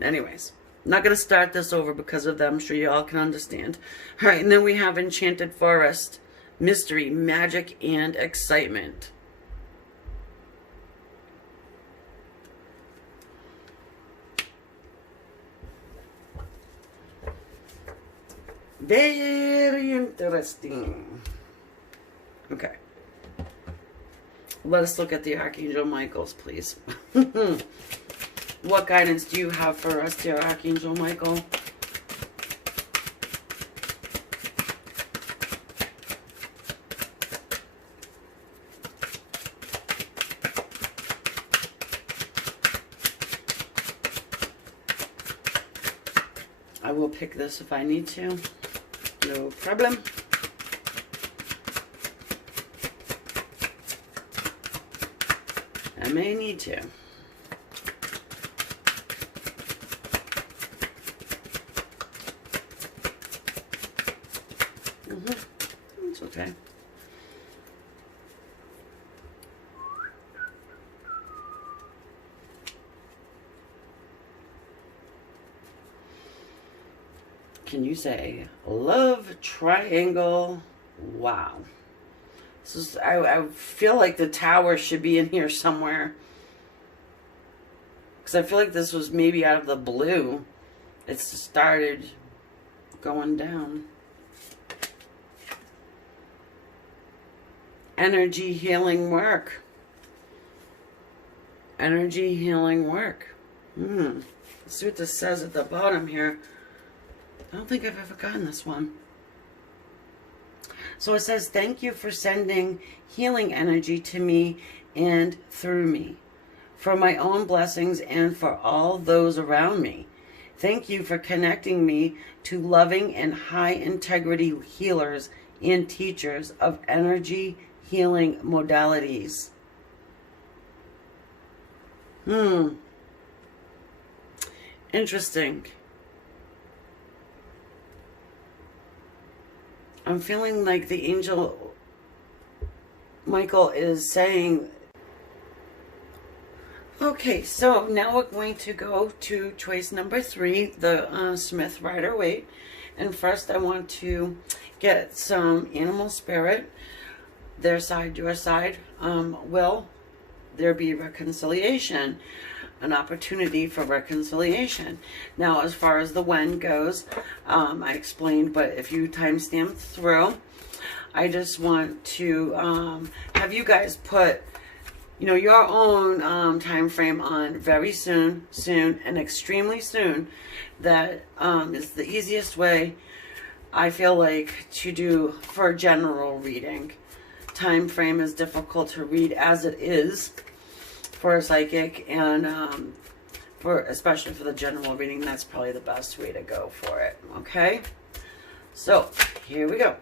Anyways, not going to start this over because of them. I'm sure you all can understand. All right, and then we have Enchanted Forest, mystery, magic, and excitement. Very interesting. Okay. Let us look at the Archangel Michaels, please. What guidance do you have for us, dear Archangel Michael? I will pick this if I need to. No problem. I may need to. It's okay. Can you say love triangle? Wow. This is, I feel like the tower should be in here somewhere. Because I feel like this was maybe out of the blue. It's started going down. Energy healing work. Energy healing work. Let's see what this says at the bottom here. I don't think I've ever gotten this one. So it says, thank you for sending healing energy to me and through me, for my own blessings and for all those around me. Thank you for connecting me to loving and high integrity healers and teachers of energy healing modalities. Interesting. I'm feeling like the angel Michael is saying, okay, so now we're going to go to choice number 3, the Smith Rider-Waite. And first I want to get some animal spirit, their side, your side. Will there be reconciliation? An opportunity for reconciliation. Now, as far as the when goes, I explained, but if you timestamp through, I just want to have you guys put, you know, your own time frame on very soon, soon, and extremely soon. That is the easiest way, I feel like, to do for general reading. Time frame is difficult to read as it is for a psychic, and for especially for the general reading, that's probably the best way to go for it. Okay, so here we go.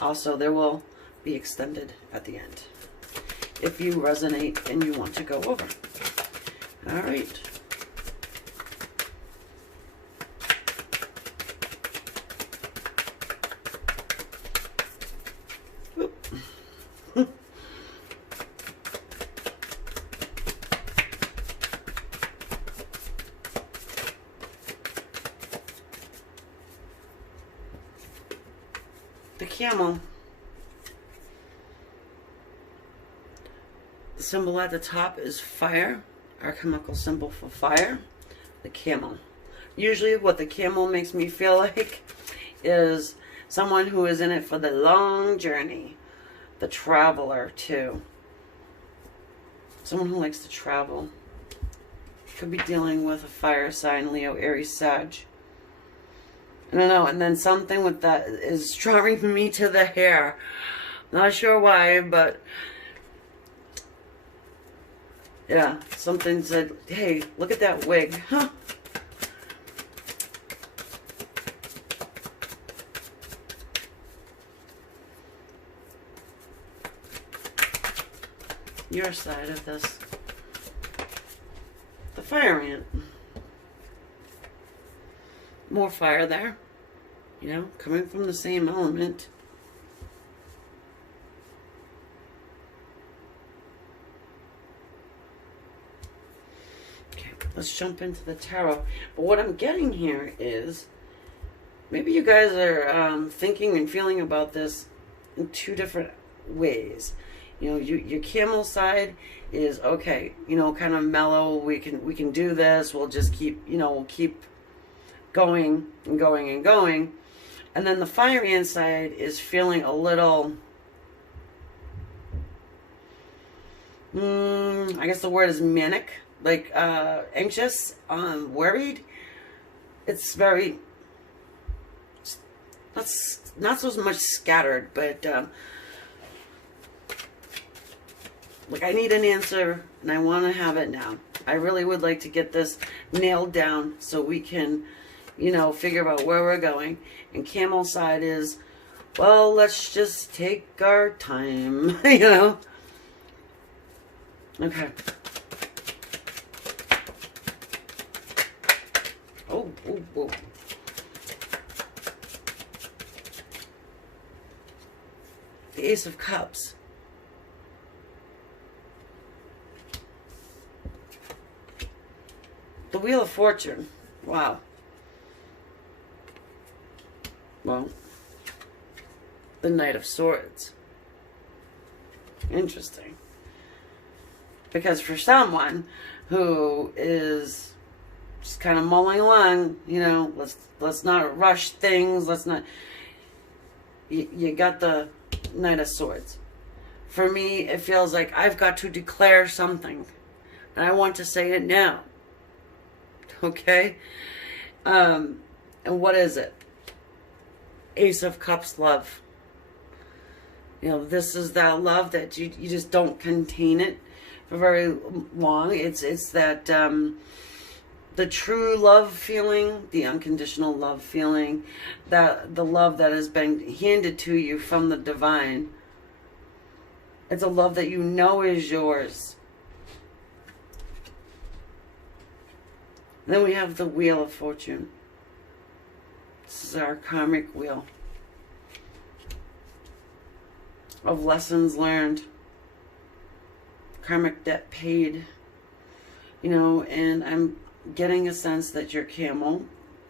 Also, there will be extended at the end if you resonate and you want to go over. All right. The camel. The symbol at the top is fire, our chemical symbol for fire. The camel. Usually what the camel makes me feel like is someone who is in it for the long journey. The traveler too. Someone who likes to travel. Could be dealing with a fire sign, Leo, Aries, Sag. I don't know, and then something with that is drawing me to the hair. Not sure why, but yeah, something said, hey, look at that wig. Huh? Your side of this. The fire ant. More fire there, you know, coming from the same element. Okay, let's jump into the tarot. But what I'm getting here is, maybe you guys are thinking and feeling about this in 2 different ways. You know, your camel side is, okay, you know, kind of mellow. We can do this. We'll just keep, you know, we'll keep going and going and going. And then the fire ant side is feeling a little, I guess the word is manic, like anxious, worried. It's very, not so much scattered, but like, I need an answer and I want to have it now. I really would like to get this nailed down so we can, you know, figure out where we're going. And camel side is, well, let's just take our time, you know. Okay. Oh, oh, oh. The Ace of Cups. The Wheel of Fortune. Wow. Well, the Knight of Swords. Interesting. Because for someone who is just kind of mulling along, you know, let's not rush things, let's not, you got the Knight of Swords. For me, it feels like I've got to declare something, and I want to say it now. Okay? And what is it? Ace of Cups, love. You know, this is that love that you just don't contain it for very long. It's that the true love feeling, the unconditional love feeling, that the love that has been handed to you from the divine. It's a love that you know is yours. Then we have the Wheel of Fortune. This is our karmic wheel of lessons learned, karmic debt paid, you know, and I'm getting a sense that your camel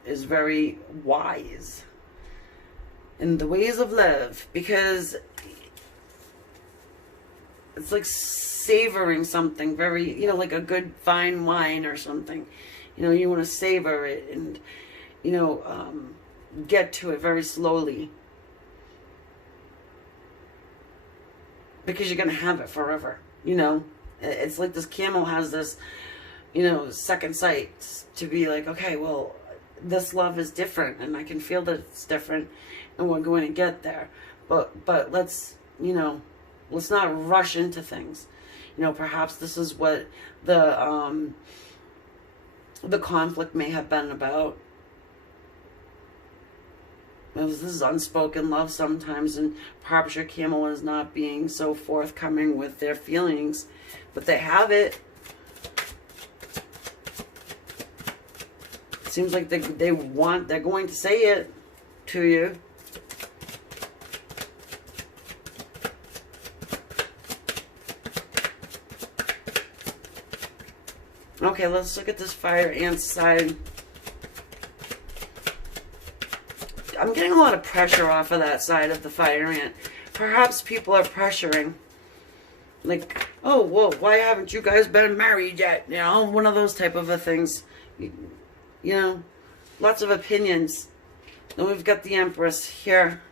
is very wise in the ways of love, because it's like savoring something very, you know, like a good fine wine or something. You know, you want to savor it and, you know, get to it very slowly, because you're going to have it forever. You know, it's like this camel has this, you know, second sight to be like, okay, well, this love is different and I can feel that it's different and we're going to get there. But let's, you know, let's not rush into things. You know, perhaps this is what the conflict may have been about. This is unspoken love sometimes, and perhaps your camel is not being so forthcoming with their feelings, but they have it. It seems like they're going to say it to you. Okay, let's look at this fire ant side. I'm getting a lot of pressure off of that side of the fire ant. Perhaps people are pressuring. Like, oh, well, why haven't you guys been married yet? You know, one of those type of things. You know, lots of opinions. Then we've got the Empress here.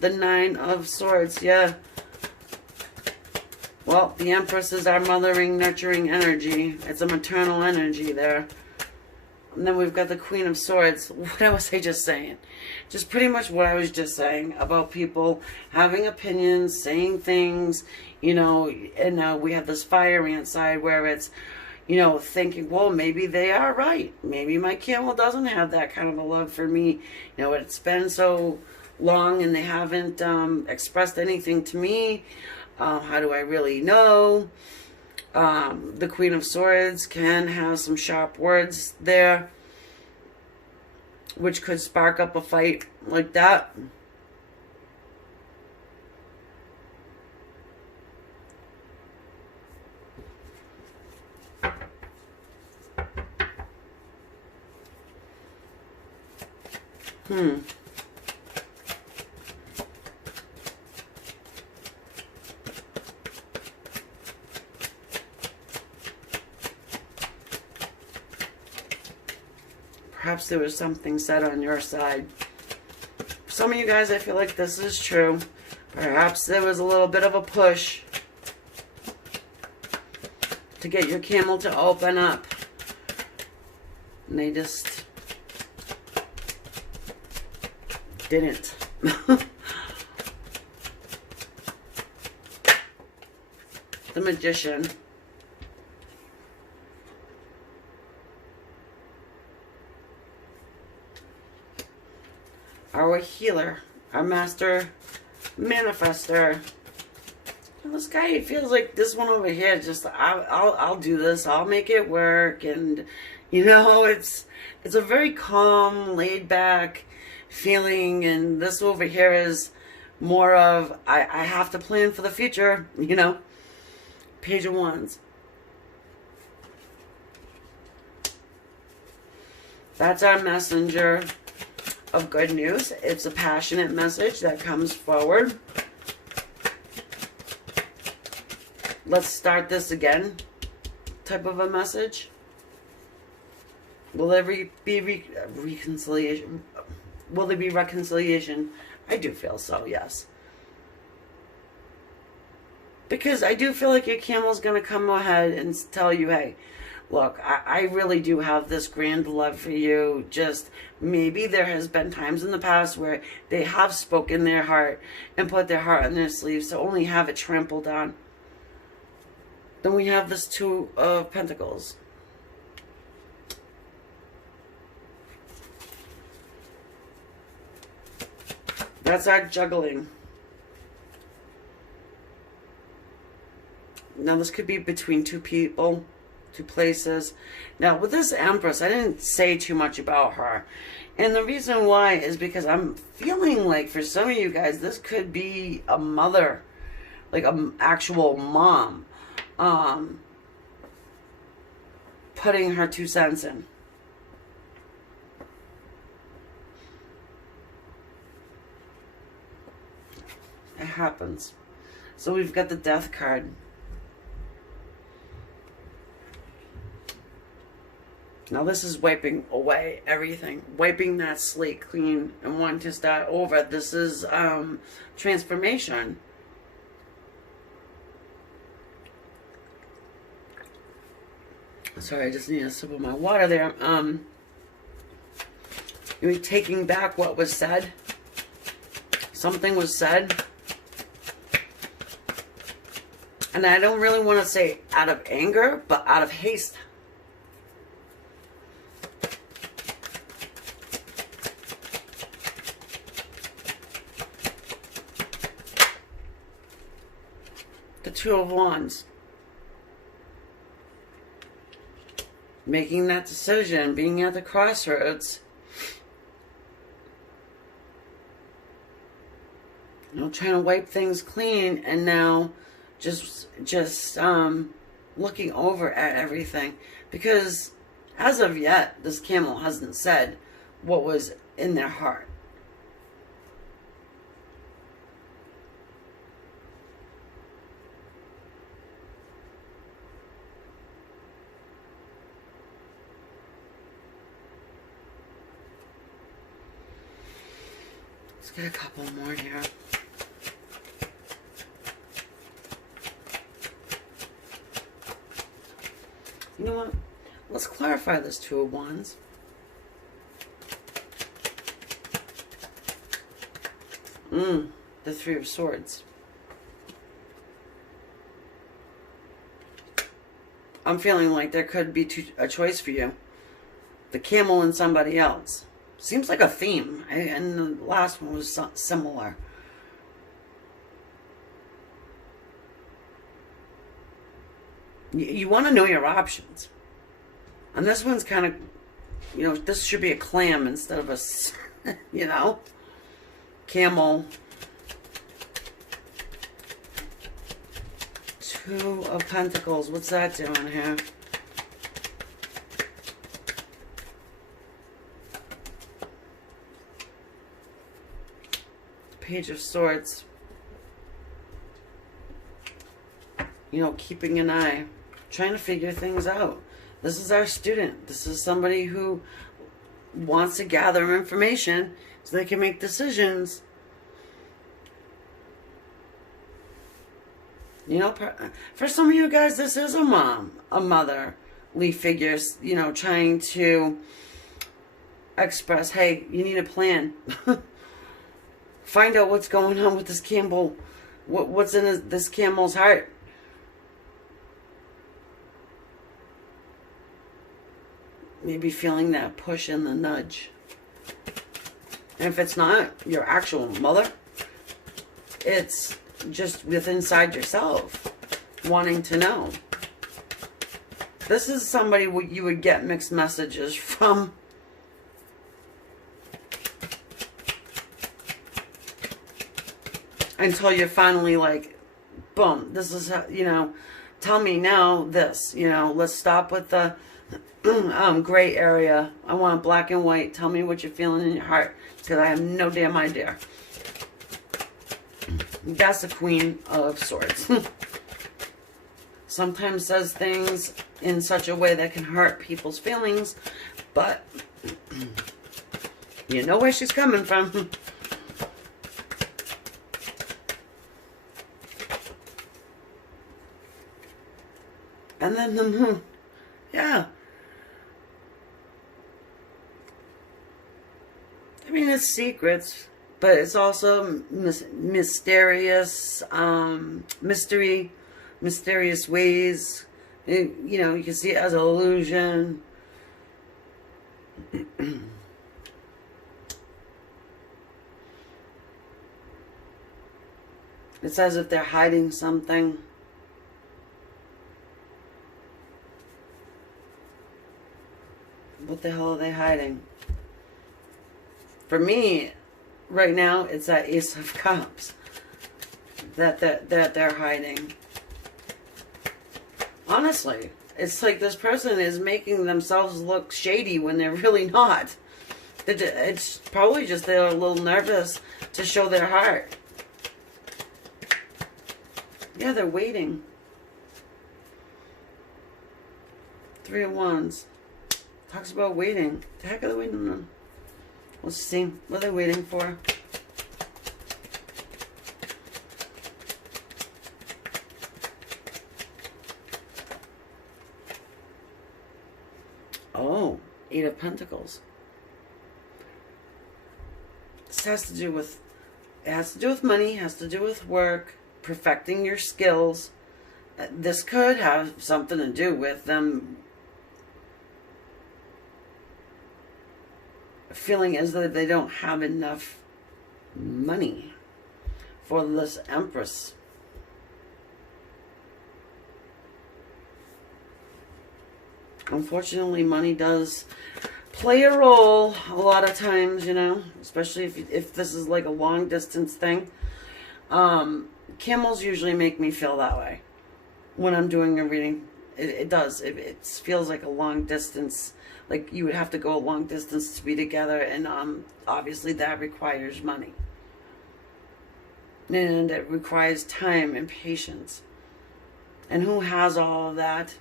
The Nine of Swords, yeah. Well, the Empress is our mothering, nurturing energy. It's a maternal energy there. And then we've got the Queen of Swords. What was I just saying? Just pretty much what I was just saying about people having opinions, saying things, you know, and we have this fire ant side where it's, you know, thinking, well, maybe they are right. Maybe my camel doesn't have that kind of a love for me. You know, it's been so long and they haven't expressed anything to me. How do I really know? The Queen of Swords can have some sharp words there, which could spark up a fight like that. Perhaps there was something said on your side. For some of you guys, I feel like this is true. Perhaps there was a little bit of a push to get your camel to open up. And they just didn't. The Magician. Our healer, our master manifester. And this guy, it feels like this one over here, just I'll do this, I'll make it work, and you know, it's a very calm, laid back feeling, and this over here is more of I have to plan for the future, you know. Page of Wands. That's our messenger of good news. It's a passionate message that comes forward. Let's start this again type of a message. Will there be reconciliation? Will there be reconciliation? I do feel so, yes. Because I do feel like your camel's going to come ahead and tell you, hey, look, I really do have this grand love for you. Just maybe there has been times in the past where they have spoken their heart and put their heart on their sleeves to only have it trampled on. Then we have this Two of Pentacles. That's our juggling. Now, this could be between two people, two places. Now, with this Empress, I didn't say too much about her. And the reason why is because I'm feeling like for some of you guys, this could be a mother, like an actual mom, putting her 2 cents in. It happens. So we've got the Death card. Now this is wiping away everything, wiping that slate clean and wanting to start over. This is transformation. Sorry, I just need a sip of my water there. You're taking back what was said. Something was said. And I don't really want to say out of anger, but out of haste. The Two of Wands. Making that decision, being at the crossroads. You know, trying to wipe things clean, and now just looking over at everything. Because as of yet, this camel hasn't said what was in their heart. Let's get a couple more here. You know what? Let's clarify this Two of Wands. The Three of Swords. I'm feeling like there could be a choice for you. The camel and somebody else. Seems like a theme. And the last one was similar. You want to know your options. And this one's kind of, you know, this should be a clam instead of a, you know, camel. Two of Pentacles. What's that doing here? Page of Swords. You know, keeping an eye. Trying to figure things out. This is our student. This is somebody who wants to gather information so they can make decisions. You know, for some of you guys, this is a mom, a motherly figure, you know, trying to express, hey, you need a plan. Find out what's going on with this camel. What's in this camel's heart. Maybe feeling that push and the nudge. And if it's not your actual mother, it's just within inside yourself wanting to know. This is somebody you would get mixed messages from. Until you're finally like, boom, this is how, you know, tell me now this, you know, let's stop with the gray area. I want black and white. Tell me what you're feeling in your heart, because I have no damn idea. That's the Queen of Swords. Sometimes says things in such a way that can hurt people's feelings, but you know where she's coming from. And then the Moon. Yeah. I mean, it's secrets, but it's also mysterious, mysterious ways. You know, you can see it as an illusion. It's as if they're hiding something. What the hell are they hiding? For me, right now, it's that Ace of Cups that they're hiding. Honestly, it's like this person is making themselves look shady when they're really not. It's probably just they're a little nervous to show their heart. Yeah, they're waiting. 3 of Wands. Talks about waiting. The heck are they waiting on? Let's see. What are they waiting for? Oh, 8 of Pentacles. This has to do with, it has to do with money, has to do with work, perfecting your skills. This could have something to do with them feeling as though they don't have enough money for this Empress. Unfortunately, money does play a role a lot of times, you know, especially if this is like a long distance thing. Camels usually make me feel that way when I'm doing a reading. It does. It feels like a long distance, like you would have to go a long distance to be together, and obviously that requires money. And it requires time and patience. And who has all of that?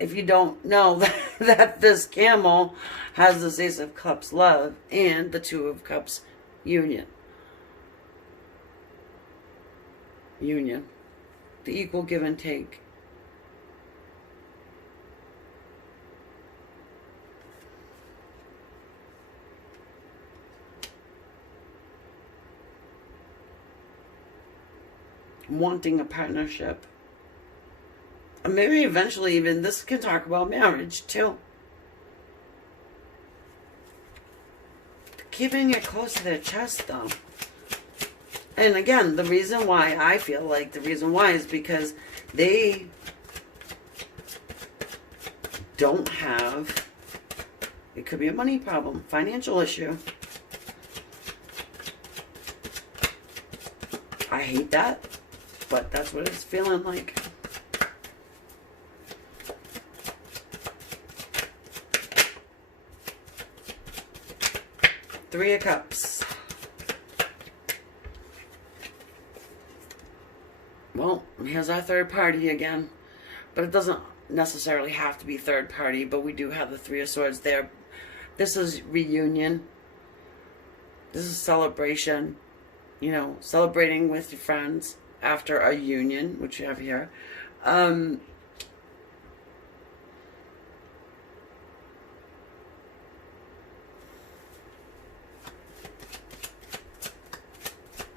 If you don't know that this camel has this Ace of Cups love and the Two of Cups union. Union. The equal give and take. Wanting a partnership. And maybe eventually even this can talk about marriage too. Keeping it close to their chest though. And again, the reason why I feel like the reason why is because they don't have, it could be a money problem, financial issue. I hate that, but that's what it's feeling like. Three of Cups. Well, here's our third party again. But it doesn't necessarily have to be third party, but we do have the Three of Swords there. This is reunion. This is celebration. You know, celebrating with your friends after a union, which you have here.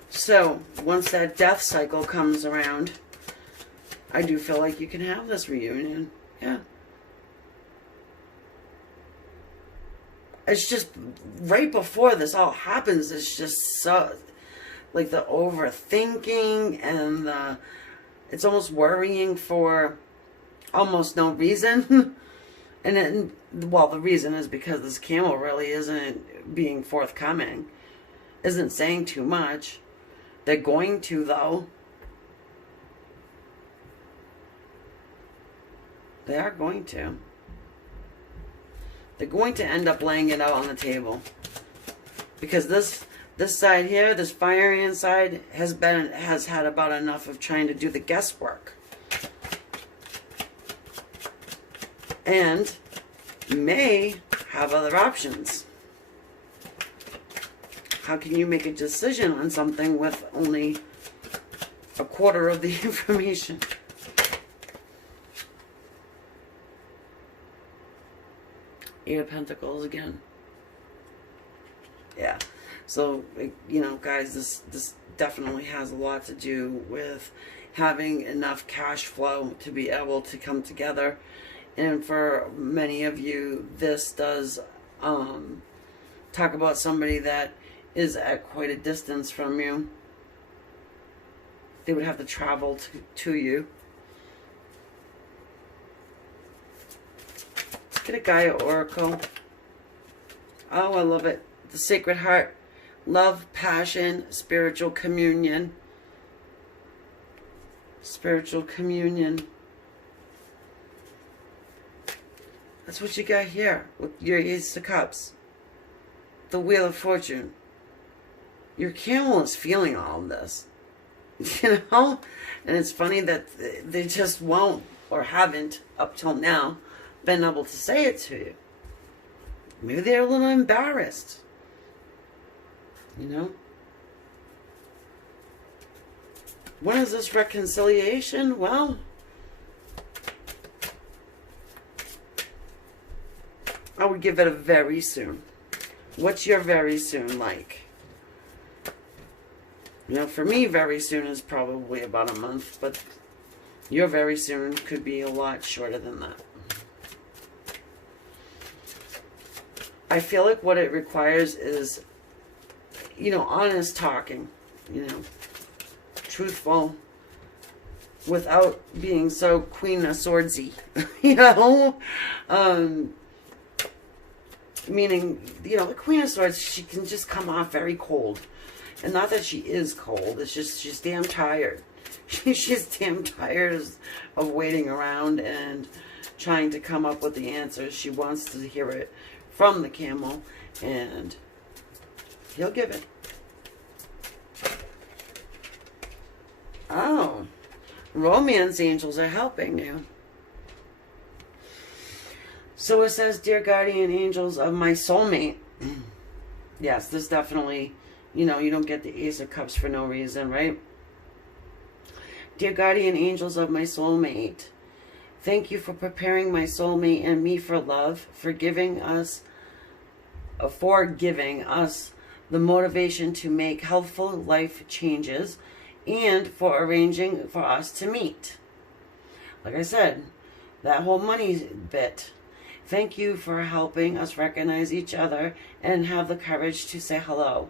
So, once that death cycle comes around, I do feel like you can have this reunion. Yeah. It's just, right before this all happens, it's just so, like the overthinking and the, it's almost worrying for almost no reason. And then, well, the reason is because this camel really isn't being forthcoming, isn't saying too much. They're going to, though. They are going to. They're going to end up laying it out on the table. Because this side here, this fiery side, has had about enough of trying to do the guesswork. And may have other options. How can you make a decision on something with only a quarter of the information? Eight of Pentacles again. Yeah. So, you know, guys, this definitely has a lot to do with having enough cash flow to be able to come together. And for many of you, this does talk about somebody that is at quite a distance from you. They would have to travel to you. Get a Gaia Oracle. Oh, I love it. The Sacred Heart. Love, passion, spiritual communion. Spiritual communion. That's what you got here with your Ace of Cups. The Wheel of Fortune. Your camel is feeling all of this. You know? And it's funny that they just won't, or haven't, up till now, been able to say it to you. Maybe they're a little embarrassed. You know? When is this reconciliation? Well, I would give it a very soon. What's your very soon like? You know, for me, very soon is probably about a month, but your very soon could be a lot shorter than that. I feel like what it requires is, you know, honest talking, you know, truthful, without being so Queen of Swordsy, you know, meaning, you know, the Queen of Swords, she can just come off very cold. And not that she is cold, it's just she's damn tired. She's damn tired of waiting around and trying to come up with the answers. She wants to hear it from the camel, and he'll give it. Oh, romance angels are helping you. So it says, dear guardian angels of my soulmate. Yes, this definitely, you know, you don't get the Ace of Cups for no reason, right? Dear guardian angels of my soulmate, thank you for preparing my soulmate and me for love, for giving us the motivation to make helpful life changes, and for arranging for us to meet. Like I said, that whole money bit. Thank you for helping us recognize each other and have the courage to say hello,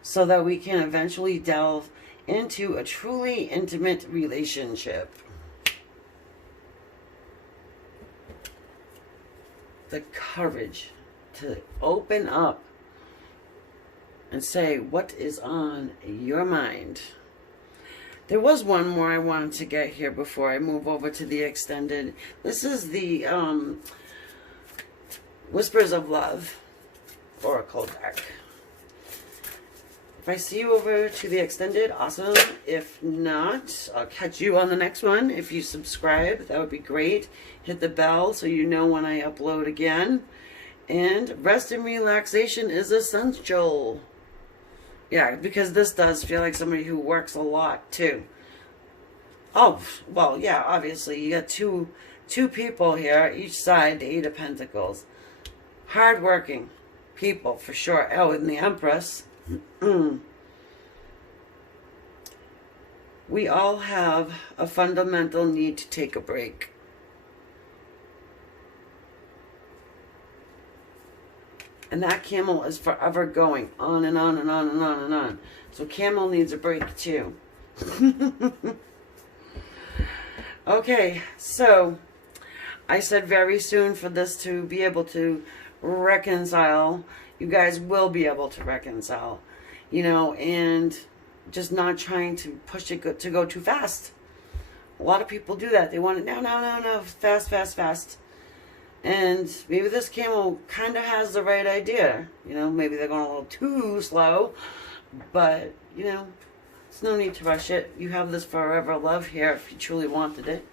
so that we can eventually delve into a truly intimate relationship. The courage to open up and say what is on your mind. There was one more I wanted to get here before I move over to the extended. This is the Whispers of Love Oracle deck. If I see you over to the extended, awesome. If not, I'll catch you on the next one. If you subscribe, that would be great. Hit the bell so you know when I upload again. And rest and relaxation is essential. Yeah, because this does feel like somebody who works a lot too. Oh, well, yeah, obviously you got two people here, each side, the Eight of Pentacles. Hard-working people, for sure. Oh, and the Empress. We all have a fundamental need to take a break. And that camel is forever going on and on and on and on and on. So camel needs a break too. Okay, so I said very soon for this to be able to reconcile. You guys will be able to reconcile, you know, and just not trying to push it to go too fast. A lot of people do that. They want it now, fast, fast, fast. And maybe this camel kind of has the right idea. You know, maybe they're going a little too slow. But, you know, there's no need to rush it. You have this forever love here if you truly wanted it.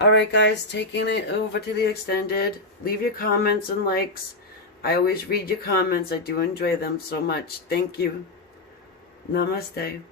Alright guys, taking it over to the extended. Leave your comments and likes. I always read your comments. I do enjoy them so much. Thank you. Namaste.